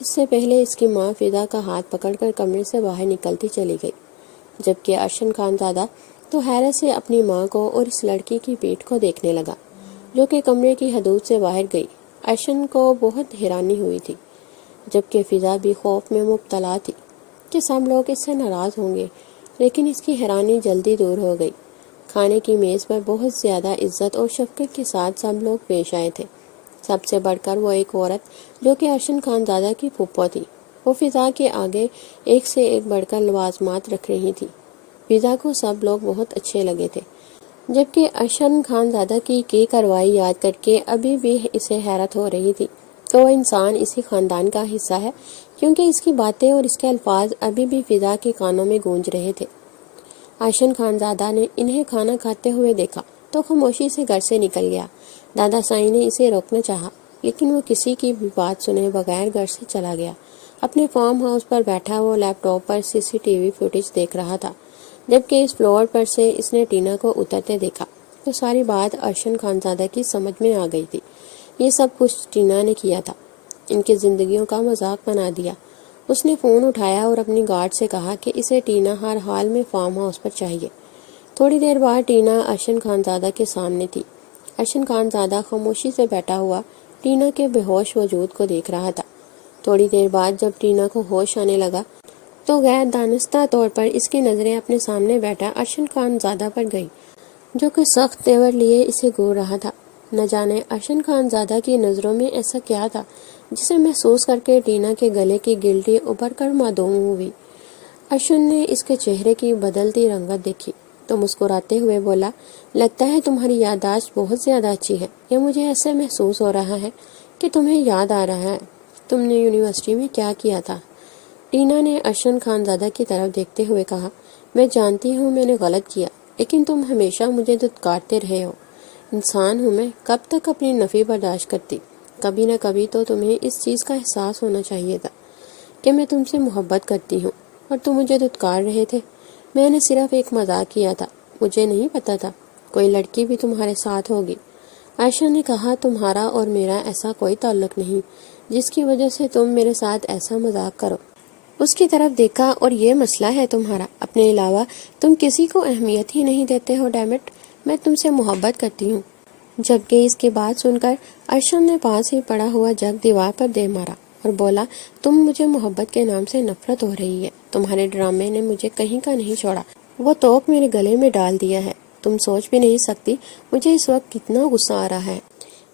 اس سے پہلے اس کی ماں فضا کا ہاتھ پکڑ کر کمرے سے باہر نکلتی چلی گئی، جبکہ ارشن خانزادہ تو حیرت سے اپنی ماں کو اور اس لڑکی کی پیٹھ کو دیکھنے لگا جو کہ کمرے کی حدود سے باہر گئی۔ ارشن کو بہت حیرانی ہوئی تھی، جبکہ فضا بھی خوف میں مبتلا تھی کہ سب لوگ اس سے ناراض ہوں گے، لیکن اس کی حیرانی جلدی دور ہو گئی۔ کھانے کی میز پر بہت زیادہ عزت اور شفقت کے ساتھ سب لوگ پیش آئے تھے، سب سے بڑھ کر وہ ایک عورت جو کہ ارشن خانزادہ کی پھوپھو تھی۔ وہ فضا کے آگے ایک سے ایک بڑھ کر لوازمات رکھ رہی تھی۔ فضا کو سب لوگ بہت اچھے لگے تھے، جبکہ ارشن خانزادہ کی کارروائی یاد کر کے ابھی بھی اسے حیرت ہو رہی تھی کہ وہ انسان اسی خاندان کا حصہ ہے، کیونکہ اس کی باتیں اور اس کے الفاظ ابھی بھی فضا کے کانوں میں گونج رہے تھے۔ ارشن خانزادہ نے انہیں کھانا کھاتے ہوئے دیکھا تو خاموشی سے گھر سے نکل گیا۔ دادا سائی نے اسے روکنا چاہا، لیکن وہ کسی کی بھی بات سنے بغیر گھر سے چلا گیا۔ اپنے فارم ہاؤس پر بیٹھا وہ لیپ ٹاپ پر CCTV فوٹیج دیکھ رہا تھا۔ جبکہ اس فلور پر سے اس نے ٹینا کو اترتے دیکھا تو ساری بات ارشن خانزادہ کی سمجھ میں آ گئی تھی۔ یہ سب کچھ ٹینا نے کیا تھا، ان کی زندگیوں کا مذاق بنا دیا۔ اس نے فون اٹھایا اور اپنی گارڈ سے کہا کہ اسے ٹینا ہر حال میں فارم ہاؤس پر چاہیے۔ تھوڑی دیر بعد ٹینا ارشن خانزادہ کے سامنے تھی۔ ارشن خانزادہ خاموشی سے بیٹھا ہوا ٹینا کے بے ہوش وجود کو دیکھ رہا تھا۔ تھوڑی دیر بعد جب ٹینا کو ہوش آنے لگا تو غیر دانستہ طور پر اس کی نظریں اپنے سامنے بیٹھا ارشن خانزادہ پر گئی، جو کہ سخت تیور لیے اسے گور رہا تھا۔ نہ جانے ارشن خانزادہ کی نظروں میں ایسا کیا تھا جسے محسوس کر کے ٹینا کے گلے کی گلٹی ابھر کر معدوم ہوئی۔ ارشن نے اس کے چہرے کی بدلتی رنگت دیکھی تو مسکراتے ہوئے بولا، لگتا ہے تمہاری یادداشت بہت زیادہ اچھی ہے۔ یہ مجھے ایسے محسوس ہو رہا ہے کہ تمہیں یاد آ رہا ہے تم نے یونیورسٹی میں کیا کیا تھا۔ ٹینا نے ارشن خانزادہ کی طرف دیکھتے ہوئے کہا، میں جانتی ہوں میں نے غلط کیا، لیکن تم ہمیشہ مجھے دھتکارتے رہے ہو۔ انسان ہوں میں، کب تک اپنی نفی برداشت کرتی؟ کبھی نہ کبھی تو تمہیں اس چیز کا احساس ہونا چاہیے تھا کہ میں تم سے محبت کرتی ہوں اور تم مجھے دھتکار رہے تھے۔ میں نے صرف ایک مذاق کیا تھا، مجھے نہیں پتا تھا کوئی لڑکی بھی تمہارے ساتھ ہوگی۔ عائشہ نے کہا، تمہارا اور میرا ایسا کوئی تعلق نہیں جس کی وجہ سے تم میرے ساتھ ایسا مذاق کرو۔ اس کی طرف دیکھا، اور یہ مسئلہ ہے تمہارا، اپنے علاوہ تم کسی کو اہمیت ہی نہیں دیتے ہو۔ ڈیمٹ، میں تم سے محبت کرتی ہوں۔ جبکہ اس کی بات سن کر ارشن نے پاس ہی پڑا ہوا جگ دیوار پر دے مارا اور بولا، تم مجھے محبت کے نام سے نفرت ہو رہی ہے۔ تمہارے ڈرامے نے مجھے کہیں کا نہیں چھوڑا، وہ توق میرے گلے میں ڈال دیا ہے۔ تم سوچ بھی نہیں سکتی مجھے اس وقت کتنا غصہ آ رہا ہے۔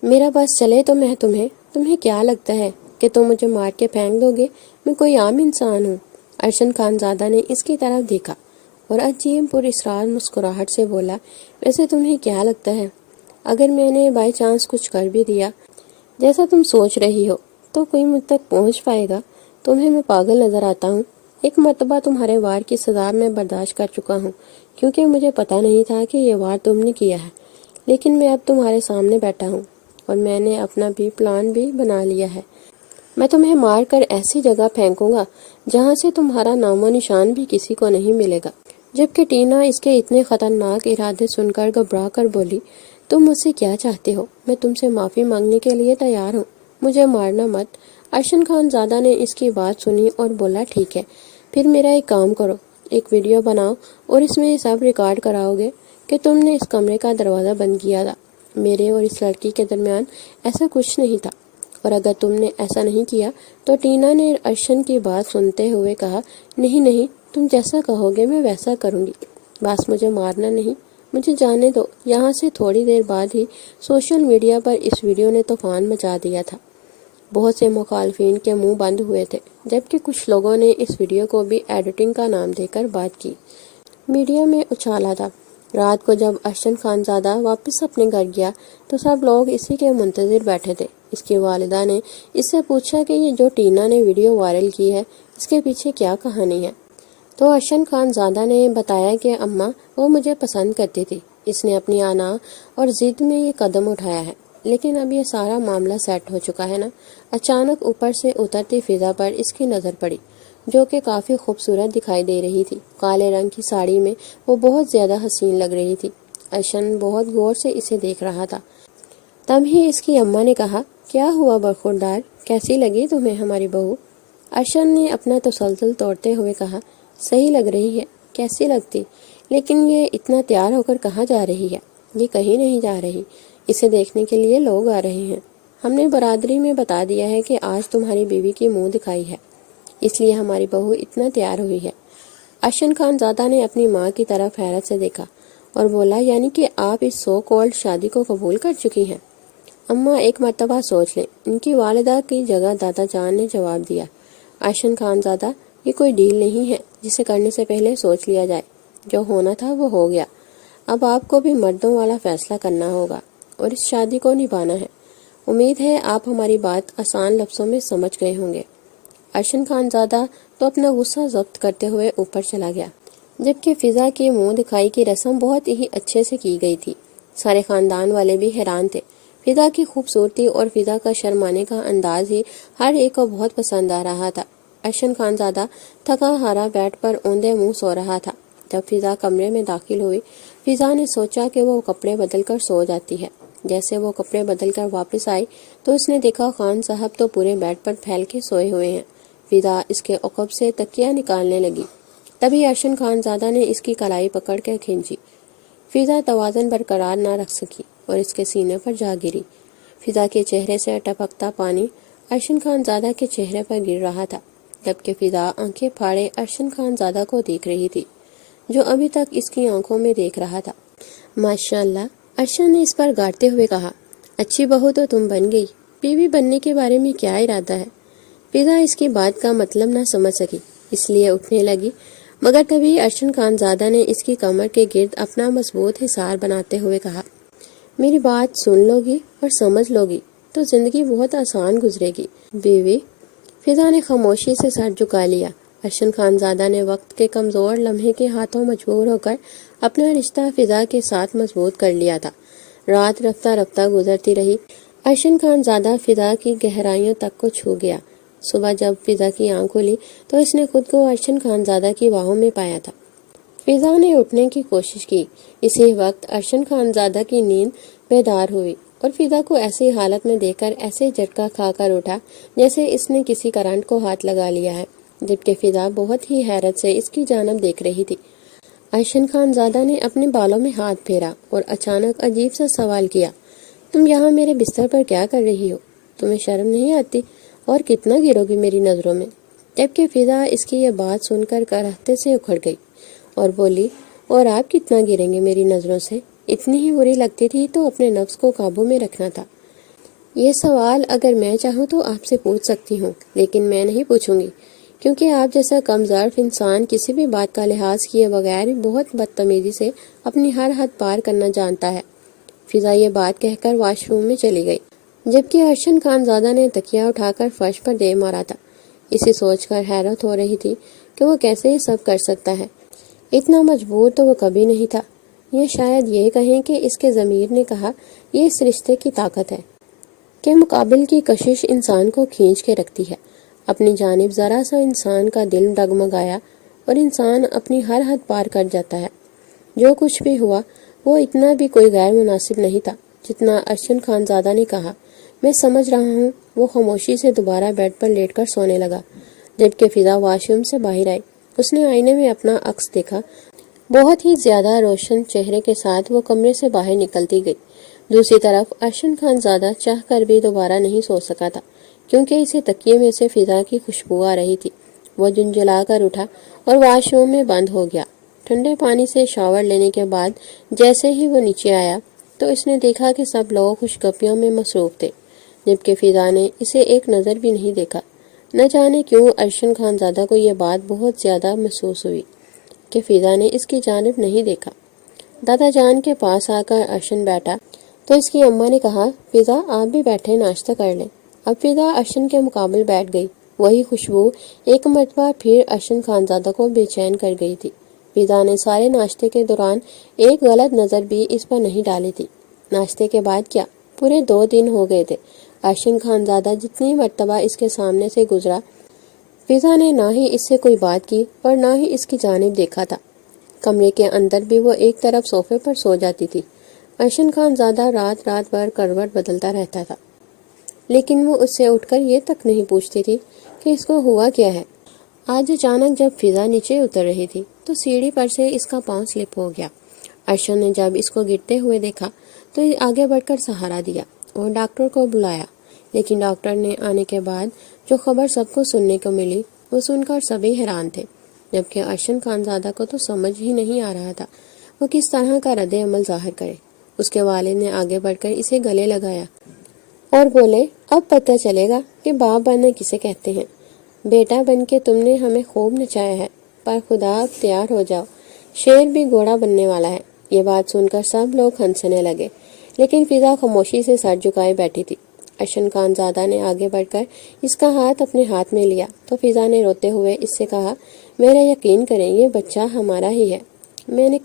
میرا بس چلے تو میں تمہیں کیا لگتا ہے کہ تم مجھے مار کے پھینک دو گے؟ میں کوئی عام انسان ہوں۔ ارشن خانزادہ نے اس کی طرف دیکھا اور عجیب پر اسرار مسکراہٹ سے بولا، ویسے تمہیں کیا لگتا ہے اگر میں نے بائی چانس کچھ کر بھی دیا جیسا تم سوچ رہی ہو تو کوئی مجھ تک پہنچ پائے گا؟ تمہیں میں پاگل نظر آتا ہوں؟ ایک مرتبہ تمہارے وار کی سزا میں برداشت کر چکا ہوں کیونکہ مجھے پتا نہیں تھا کہ یہ وار تم نے کیا ہے، لیکن میں اب تمہارے سامنے بیٹھا ہوں اور میں نے اپنا بھی پلان بھی بنا لیا ہے۔ میں تمہیں مار کر ایسی جگہ پھینکوں گا جہاں سے تمہارا نام و نشان بھی کسی کو نہیں ملے گا۔ جبکہ ٹینا اس کے اتنے خطرناک ارادے سن کر گھبرا کر بولی، تم مجھ سے کیا چاہتے ہو؟ میں تم سے معافی مانگنے کے لیے تیار ہوں، مجھے مارنا مت۔ ارشن خانزادہ نے اس کی بات سنی اور بولا، ٹھیک ہے، پھر میرا ایک کام کرو، ایک ویڈیو بناؤ اور اس میں یہ سب ریکارڈ کراؤ گے کہ تم نے اس کمرے کا دروازہ بند کیا تھا۔ میرے اور اس لڑکی کے درمیان ایسا کچھ نہیں تھا، اور اگر تم نے ایسا نہیں کیا تو ٹینا نے ارشن کی بات سنتے ہوئے کہا، نہیں، تم جیسا کہو گے میں ویسا کروں گی، بس مجھے مارنا نہیں، مجھے جانے دو۔ یہاں سے تھوڑی دیر بعد ہی سوشل میڈیا پر اس ویڈیو نے طوفان مچا دیا تھا۔ بہت سے مخالفین کے منہ بند ہوئے تھے، جبکہ کچھ لوگوں نے اس ویڈیو کو بھی ایڈیٹنگ کا نام دے کر بات کی۔ میڈیا میں اچھالا تھا۔ رات کو جب ارشن خانزادہ واپس اپنے گھر گیا تو سب لوگ اسی کے منتظر بیٹھے تھے۔ اس کی والدہ نے اس سے پوچھا کہ یہ جو ٹینا نے ویڈیو وائرل کی ہے اس کے پیچھے کیا کہانی ہے؟ تو ارشن خانزادہ نے بتایا کہ اماں، وہ مجھے پسند کرتی تھی، اس نے اپنی آنا اور ضد میں یہ قدم اٹھایا ہے، لیکن اب یہ سارا معاملہ سیٹ ہو چکا ہے نا۔ اچانک اوپر سے اترتی فضا پر اس کی نظر پڑی، جو کہ کافی خوبصورت دکھائی دے رہی تھی۔ کالے رنگ کی ساڑی میں وہ بہت زیادہ حسین لگ رہی تھی۔ ارشن بہت غور سے اسے دیکھ رہا تھا۔ تب ہی اس کی اماں نے کہا، کیا ہوا برخوردار، کیسی لگی تمہیں ہماری بہو؟ ارشد نے اپنا تسلسل توڑتے ہوئے کہا، صحیح لگ رہی ہے، کیسی لگتی، لیکن یہ اتنا تیار ہو کر کہاں جا رہی ہے؟ یہ کہیں نہیں جا رہی، اسے دیکھنے کے لیے لوگ آ رہے ہیں۔ ہم نے برادری میں بتا دیا ہے کہ آج تمہاری بیوی کی منہ دکھائی ہے، اس لیے ہماری بہو اتنا تیار ہوئی ہے۔ ارشد خان زادہ نے اپنی ماں کی طرف حیرت سے دیکھا اور بولا، یعنی کہ آپ اس سو کالڈ شادی کو قبول کر چکی ہیں؟ اماں ایک مرتبہ سوچ لیں، ان کی والدہ کی جگہ دادا جان نے جواب دیا۔ ارشد خان زادہ، یہ کوئی ڈیل نہیں ہے جسے کرنے سے پہلے سوچ لیا جائے، جو ہونا تھا وہ ہو گیا، اب آپ کو بھی مردوں والا فیصلہ کرنا ہوگا اور اس شادی کو نبھانا ہے۔ امید ہے آپ ہماری بات آسان لفظوں میں سمجھ گئے ہوں گے۔ ارشد خان زادہ تو اپنا غصہ ضبط کرتے ہوئے اوپر چلا گیا، جبکہ فضا کی منہ دکھائی کی رسم بہت ہی اچھے سے کی گئی تھی۔ سارے خاندان والے بھی حیران تھے۔ فضا کی خوبصورتی اور فضا کا شرمانے کا انداز ہی ہر ایک کو بہت پسند آ رہا تھا۔ ارشد خان زادہ تھکا ہارا بیڈ پر اوندے منہ سو رہا تھا۔ جب فضا کمرے میں داخل ہوئی، فضا نے سوچا کہ وہ کپڑے بدل کر سو جاتی ہے۔ جیسے وہ کپڑے بدل کر واپس آئی تو اس نے دیکھا خان صاحب تو پورے بیڈ پر پھیل کے سوئے ہوئے ہیں۔ فضا اس کے عقب سے تکیہ نکالنے لگی، تبھی ارشد خان زادہ نے اس کی کلائی پکڑ کے کھینچی۔ فضا توازن برقرار نہ رکھ سکی اور اس کے سینے پر جا گری۔ فضا کے چہرے سے ٹپکتا پانی ارشد خان زادہ کے چہرے پر گر رہا تھا، جبکہ فضا آنکھیں پھاڑے ارشد خان زادہ کو دیکھ رہی تھی، جو ابھی تک اس کی آنکھوں میں دیکھ رہا تھا۔ ماشاءاللہ، ارشد نے اس پر گاڑتے ہوئے کہا، اچھی بہو تو تم بن گئی، بیوی بننے کے بارے میں کیا ارادہ ہے؟ فضا اس کی بات کا مطلب نہ سمجھ سکی، اس لیے اٹھنے لگی، مگر تبھی ارشد خان زادہ نے اس کی کمر کے گرد اپنا مضبوط حصار بناتے ہوئے کہا، میری بات سن لو گی اور سمجھ لو گی تو زندگی بہت آسان گزرے گی بیوی۔ فضا نے خاموشی سے سر جھکا لیا۔ ارشد خان زادہ نے وقت کے کمزور لمحے کے ہاتھوں مجبور ہو کر اپنا رشتہ فضا کے ساتھ مضبوط کر لیا تھا۔ رات رفتہ رفتہ گزرتی رہی، ارشد خان زادہ فضا کی گہرائیوں تک کو چھو گیا۔ صبح جب فضا کی آنکھ کھلی تو اس نے خود کو ارشد خان زادہ کی باہوں میں پایا تھا۔ فضا نے اٹھنے کی کوشش کی، اسی وقت ارشد خان زادہ کی نیند بیدار ہوئی اور فضا کو ایسی حالت میں دیکھ کر ایسے جھٹکا کھا کر اٹھا جیسے اس نے کسی کرنٹ کو ہاتھ لگا لیا ہے، جبکہ فضا بہت ہی حیرت سے اس کی جانب دیکھ رہی تھی۔ ارشد خان زادہ نے اپنے بالوں میں ہاتھ پھیرا اور اچانک عجیب سا سوال کیا، تم یہاں میرے بستر پر کیا کر رہی ہو؟ تمہیں شرم نہیں آتی؟ اور کتنا گرو گی میری نظروں میں؟ جبکہ فضا اس کی یہ بات سن کر کرہتے سے اکھڑ گئی اور بولی، اور آپ کتنا گریں گے میری نظروں سے؟ اتنی ہی بری لگتی تھی تو اپنے نفس کو قابو میں رکھنا تھا۔ یہ سوال اگر میں چاہوں تو آپ سے پوچھ سکتی ہوں، لیکن میں نہیں پوچھوں گی، کیونکہ آپ جیسا کم ظرف انسان کسی بھی بات کا لحاظ کیے بغیر بہت بدتمیزی سے اپنی ہر حد پار کرنا جانتا ہے۔ فضا یہ بات کہہ کر واش روم میں چلی گئی، جبکہ ارشد خان زادہ نے تکیہ اٹھا کر فرش پر دے مارا تھا۔ اسے سوچ کر حیرت ہو رہی تھی کہ وہ کیسے یہ سب کر سکتا ہے، اتنا مجبور تو وہ کبھی نہیں تھا۔ یہ شاید یہ کہیں کہ اس کے ضمیر نے کہا، یہ اس رشتے کی طاقت ہے کہ مقابل کی کشش انسان کو کھینچ کے رکھتی ہے۔ اپنی جانب ذرا سا انسان کا دل ڈگمگایا اور انسان اپنی ہر حد پار کر جاتا ہے۔ جو کچھ بھی ہوا وہ اتنا بھی کوئی غیر مناسب نہیں تھا جتنا ارشد خان زادہ نے کہا، میں سمجھ رہا ہوں۔ وہ خاموشی سے دوبارہ بیڈ پر لیٹ کر سونے لگا، جبکہ فضا واش روم سے باہر آئی۔ اس نے آئینے میں اپنا عکس دیکھا، بہت ہی زیادہ روشن چہرے کے ساتھ وہ کمرے سے باہر نکلتی گئی۔ دوسری طرف ارشد خان زادہ چاہ کر بھی دوبارہ نہیں سو سکا تھا، کیونکہ اسے تکیے میں سے فضا کی خوشبو آ رہی تھی۔ وہ جھنجھلا کر اٹھا اور واش روم میں بند ہو گیا۔ ٹھنڈے پانی سے شاور لینے کے بعد جیسے ہی وہ نیچے آیا تو اس نے دیکھا کہ سب لوگ خوشگپیوں میں مصروف تھے، جبکہ فضا نے اسے ایک نظر بھی نہیں دیکھا۔ نہ جانے کیوں ارشد خان زادہ کو یہ بات بہت زیادہ محسوس ہوئی کہ فضا نے اس کی جانب نہیں دیکھا۔ دادا جان کے پاس آ کر ارشد بیٹھا تو اس کی اماں نے کہا، فضا آپ بھی بیٹھے ناشتہ کر لیں۔ اب فضا ارشد کے مقابل بیٹھ گئی۔ وہی خوشبو ایک مرتبہ پھر ارشد خان زادہ کو بے چین کر گئی تھی۔ فضا نے سارے ناشتے کے دوران ایک غلط نظر بھی اس پر نہیں ڈالی تھی۔ ناشتے کے بعد کیا پورے 2 دن ہو گئے تھے، ارشد خان زادہ جتنی مرتبہ اس کے سامنے سے گزرا، فضا نے نہ ہی اس سے کوئی بات کی اور نہ ہی اس کی جانب دیکھا تھا۔ کمرے کے اندر بھی وہ ایک طرف صوفے پر سو جاتی تھی۔ ارشد خان زادہ رات رات بھر کروٹ بدلتا رہتا تھا، لیکن وہ اس سے اٹھ کر یہ تک نہیں پوچھتی تھی کہ اس کو ہوا کیا ہے۔ آج اچانک جب فضا نیچے اتر رہی تھی تو سیڑھی پر سے اس کا پاؤں سلپ ہو گیا۔ ارشد نے جب اس کو گرتے ہوئے دیکھا تو آگے بڑھ کر سہارا دیا اور ڈاکٹر کو بلایا، لیکن ڈاکٹر نے آنے کے بعد جو خبر سب کو سننے کو ملی وہ سن کر سبھی حیران تھے، جبکہ ارشد خانزادہ کو تو سمجھ ہی نہیں آ رہا تھا وہ کس طرح کا رد عمل ظاہر کرے۔ اس کے والد نے آگے بڑھ کر اسے گلے لگایا اور بولے، اب پتہ چلے گا کہ باپ بننا کسے کہتے ہیں۔ بیٹا بن کے تم نے ہمیں خوب نچایا ہے، پر خدا اب تیار ہو جاؤ، شیر بھی گھوڑا بننے والا ہے۔ یہ بات سن کر سب لوگ ہنسنے لگے، لیکن فضا خاموشی سے سر جھکائے بیٹھی تھی۔ ارشد خانزادہ نے آگے بڑھ کر اس کا ہاتھ اپنے ہاتھ میں لیا تو فضا نے روتے ہوئے اس سے کہا، میرا یقین کریں یہ بچہ ہمارا ہی ہے، میں نے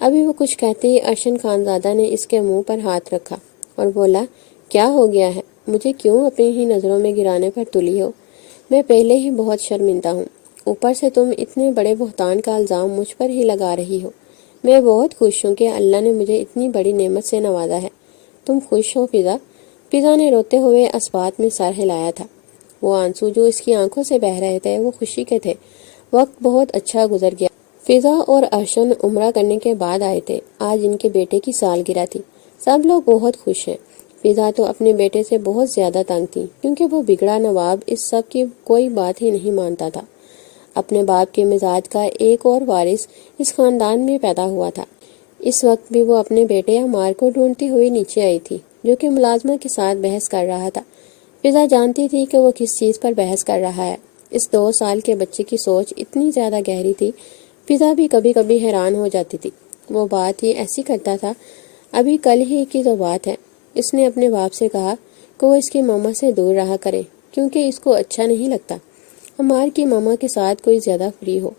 ابھی وہ کچھ کہتی ارشد خانزادہ نے اس کے منہ پر ہاتھ رکھا اور بولا، کیا ہو گیا ہے؟ مجھے کیوں اپنی ہی نظروں میں گرانے پر تلی ہو؟ میں پہلے ہی بہت شرمندہ ہوں، اوپر سے تم اتنے بڑے بہتان کا الزام مجھ پر ہی لگا رہی ہو۔ میں بہت خوش ہوں کہ اللہ نے مجھے اتنی بڑی نعمت سے نوازا ہے۔ تم خوش ہو فضا؟ فضا نے روتے ہوئے اسبات میں سر ہلایا تھا۔ وہ آنسو جو اس کی آنکھوں سے بہہ رہے تھے وہ خوشی کے تھے۔ وقت بہت اچھا گزر گیا۔ فضا اور ارشد عمرہ کرنے کے بعد آئے تھے۔ آج ان کے بیٹے کی سالگرہ تھی۔ سب لوگ بہت خوش ہیں۔ فضا تو اپنے بیٹے سے بہت زیادہ تنگ تھی، کیونکہ وہ بگڑا نواب اس سب کی کوئی بات ہی نہیں مانتا تھا۔ اپنے باپ کے مزاج کا ایک اور وارث اس خاندان میں پیدا ہوا تھا۔ اس وقت بھی وہ اپنے بیٹے عمار کو ڈھونڈتی ہوئی نیچے آئی تھی، جو کہ ملازمہ کے ساتھ بحث کر رہا تھا۔ فضا جانتی تھی کہ وہ کس چیز پر بحث کر رہا ہے۔ اس 2 سال کے بچے کی سوچ اتنی زیادہ گہری تھی، فضا بھی کبھی کبھی حیران ہو جاتی تھی۔ وہ بات ہی ایسی کرتا تھا۔ ابھی کل ہی کی تو بات ہے، اس نے اپنے باپ سے کہا کہ وہ اس کی ماما سے دور رہا کرے کیونکہ اس کو اچھا نہیں لگتا عمار کی ماما کے ساتھ کوئی زیادہ فری ہو۔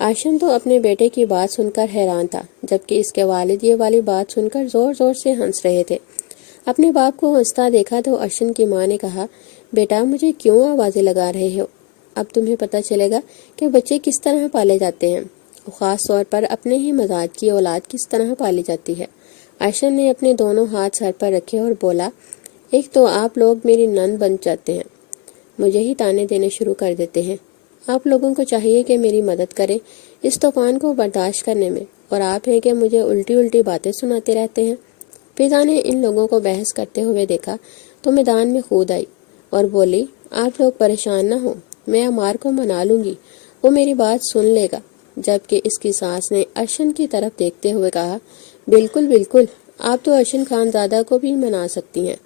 ارشد تو اپنے بیٹے کی بات سن کر حیران تھا، جبکہ اس کے والد یہ والی بات سن کر زور زور سے ہنس رہے تھے۔ اپنے باپ کو ہنستا دیکھا تو ارشد کی ماں نے کہا، بیٹا مجھے کیوں آوازیں لگا رہے ہو؟ اب تمہیں پتہ چلے گا کہ بچے کس طرح پالے جاتے ہیں، خاص طور پر اپنے ہی مزاج کی اولاد کس طرح پالی جاتی ہے۔ ارشد نے اپنے دونوں ہاتھ سر پر رکھے اور بولا، ایک تو آپ لوگ میری نند بن جاتے ہیں، مجھے ہی تانے دینے شروع کر دیتے ہیں۔ آپ لوگوں کو چاہیے کہ میری مدد کریں اس طوفان کو برداشت کرنے میں، اور آپ ہیں کہ مجھے الٹی الٹی باتیں سناتے رہتے ہیں۔ فضا نے ان لوگوں کو بحث کرتے ہوئے دیکھا تو میدان میں کود آئی اور بولی، آپ لوگ پریشان نہ ہو، میں عمار کو منا لوں گی، وہ میری بات سن لے گا۔ جبکہ اس کی ساس نے ارشد کی طرف دیکھتے ہوئے کہا، بالکل بالکل، آپ تو ارشد خانزادہ کو بھی منا سکتی ہیں،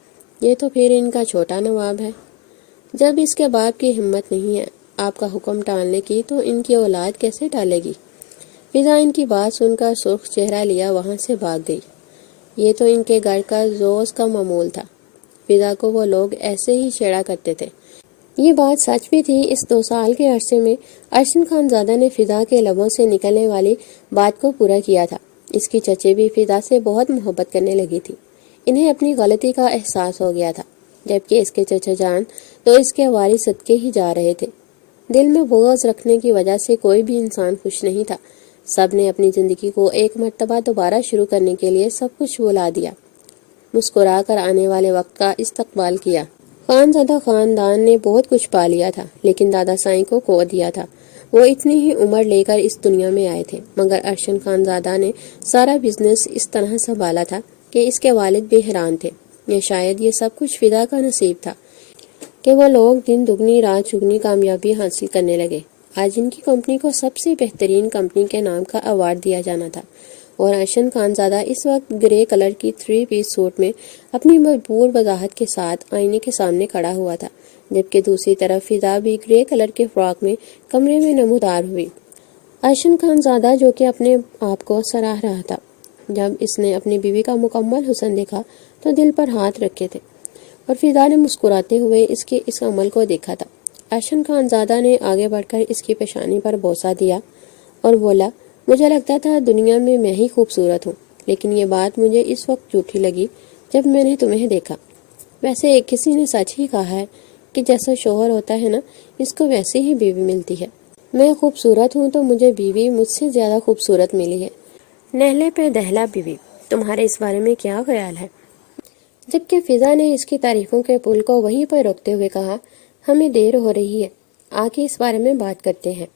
یہ تو پھر ان کا چھوٹا نواب ہے۔ جب اس کے باپ کی ہمت نہیں ہے آپ کا حکم ٹالنے کی تو ان کی اولاد کیسے ٹالے گی؟ فضا ان کی بات سن کر سرخ چہرہ لیا وہاں سے بھاگ گئی۔ یہ تو ان کے گھر کا روز کا معمول تھا، فضا کو وہ لوگ ایسے ہی چھیڑا کرتے تھے۔ یہ بات سچ بھی تھی۔ اس 2 سال کے عرصے میں ارشد خانزادہ نے فضا کے لبوں سے نکلنے والی بات کو پورا کیا تھا۔ اس کی چچی بھی فضا سے بہت محبت کرنے لگی تھی۔ انہیں اپنی غلطی کا احساس ہو گیا تھا، جبکہ اس کے چچا جان تو اس کے وارث صدقے ہی جا رہے تھے۔ دل میں بغض رکھنے کی وجہ سے کوئی بھی انسان خوش نہیں تھا۔ سب نے اپنی زندگی کو ایک مرتبہ دوبارہ شروع کرنے کے لیے سب کچھ بھلا دیا، مسکرا کر آنے والے وقت کا استقبال کیا۔ خانزادہ خاندان نے بہت کچھ پا لیا تھا، لیکن دادا سائیں کو کھو دیا تھا۔ وہ اتنی ہی عمر لے کر اس دنیا میں آئے تھے، مگر ارشد خانزادہ نے سارا بزنس اس طرح سنبھالا تھا کہ اس کے والد بھی حیران تھے۔ یا شاید یہ سب کچھ فضا کا نصیب تھا کہ وہ لوگ دن دگنی رات چگنی کامیابی حاصل کرنے لگے۔ آج ان کی کمپنی کو سب سے بہترین کمپنی کے نام کا ایوارڈ دیا جانا تھا، اور ارشد خانزادہ اس وقت گرے کلر کی 3 پیس سوٹ میں اپنی بھرپور وضاحت کے ساتھ آئینے کے سامنے کھڑا ہوا تھا، جبکہ دوسری طرف فضا بھی گرے کلر کے فراک میں کمرے میں نمودار ہوئی۔ ارشد خانزادہ جو کہ اپنے آپ کو سراہ رہا تھا، جب اس نے اپنی بیوی کا مکمل حسن دیکھا تو دل پر ہاتھ رکھے تھے، اور فضا نے مسکراتے ہوئے اس کے اس عمل کو دیکھا تھا۔ ارشد خانزادہ نے آگے بڑھ کر اس کی پیشانی پر بوسہ دیا اور بولا، مجھے لگتا تھا دنیا میں ہی خوبصورت ہوں، لیکن یہ بات مجھے اس وقت جھوٹی لگی جب میں نے تمہیں دیکھا۔ ویسے کسی نے سچ ہی کہا ہے کہ جیسا شوہر ہوتا ہے نا، اس کو ویسے ہی بیوی ملتی ہے۔ میں خوبصورت ہوں تو مجھے بیوی مجھ سے زیادہ خوبصورت ملی ہے۔ نہلے پہ دہلا بیوی، تمہارے اس بارے میں کیا خیال ہے؟ جبکہ فضا نے اس کی تعریفوں کے پل کو وہیں پر روکتے ہوئے کہا، ہمیں دیر ہو رہی ہے، آ کے اس بارے میں بات کرتے ہیں۔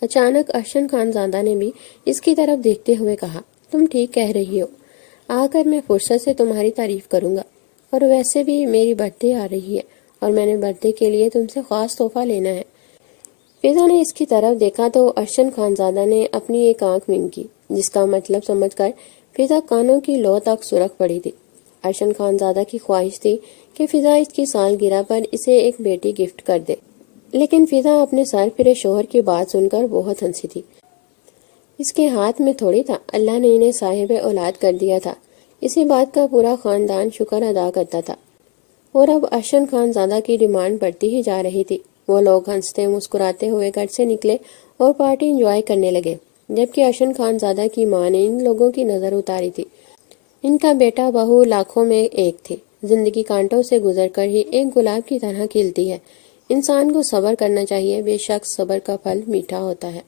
اچانک ارشن خانزادہ نے بھی اس کی طرف دیکھتے ہوئے کہا، تم ٹھیک کہہ رہی ہو، آ کر میں فرصت سے تمہاری تعریف کروں گا، اور ویسے بھی میری برتھ ڈے آ رہی ہے اور میں نے برتھ ڈے کے لیے تم سے خاص تحفہ لینا ہے۔ فضا نے اس کی طرف دیکھا تو ارشن خانزادہ نے اپنی ایک آنکھ مینکی، جس کا مطلب سمجھ کر فضا کانوں کی لو تک سرخ پڑی تھی۔ ارشن خانزادہ کی خواہش تھی کہ فضا اس کی سالگرہ پر اسے ایک بیٹی گفٹ کر دے، لیکن فضا اپنے سر پھرے شوہر کی بات سن کر بہت ہنسی تھی۔ اس کے ہاتھ میں تھوڑی تھا، اللہ نے انہیں صاحب اولاد کر دیا تھا، اسی بات کا پورا خاندان شکر ادا کرتا تھا۔ اور اب ارشن خانزادہ کی ڈیمانڈ بڑھتی ہی جا رہی تھی۔ وہ لوگ ہنستے مسکراتے ہوئے گھر سے نکلے اور پارٹی انجوائے کرنے لگے، جبکہ ارشن خانزادہ کی ماں نے ان لوگوں کی نظر اتاری تھی۔ ان کا بیٹا بہو لاکھوں میں ایک تھی۔ زندگی کانٹوں سے گزر کر ہی ایک گلاب کی طرح کھلتی ہے۔ انسان کو صبر کرنا چاہیے، بے شک صبر کا پھل میٹھا ہوتا ہے۔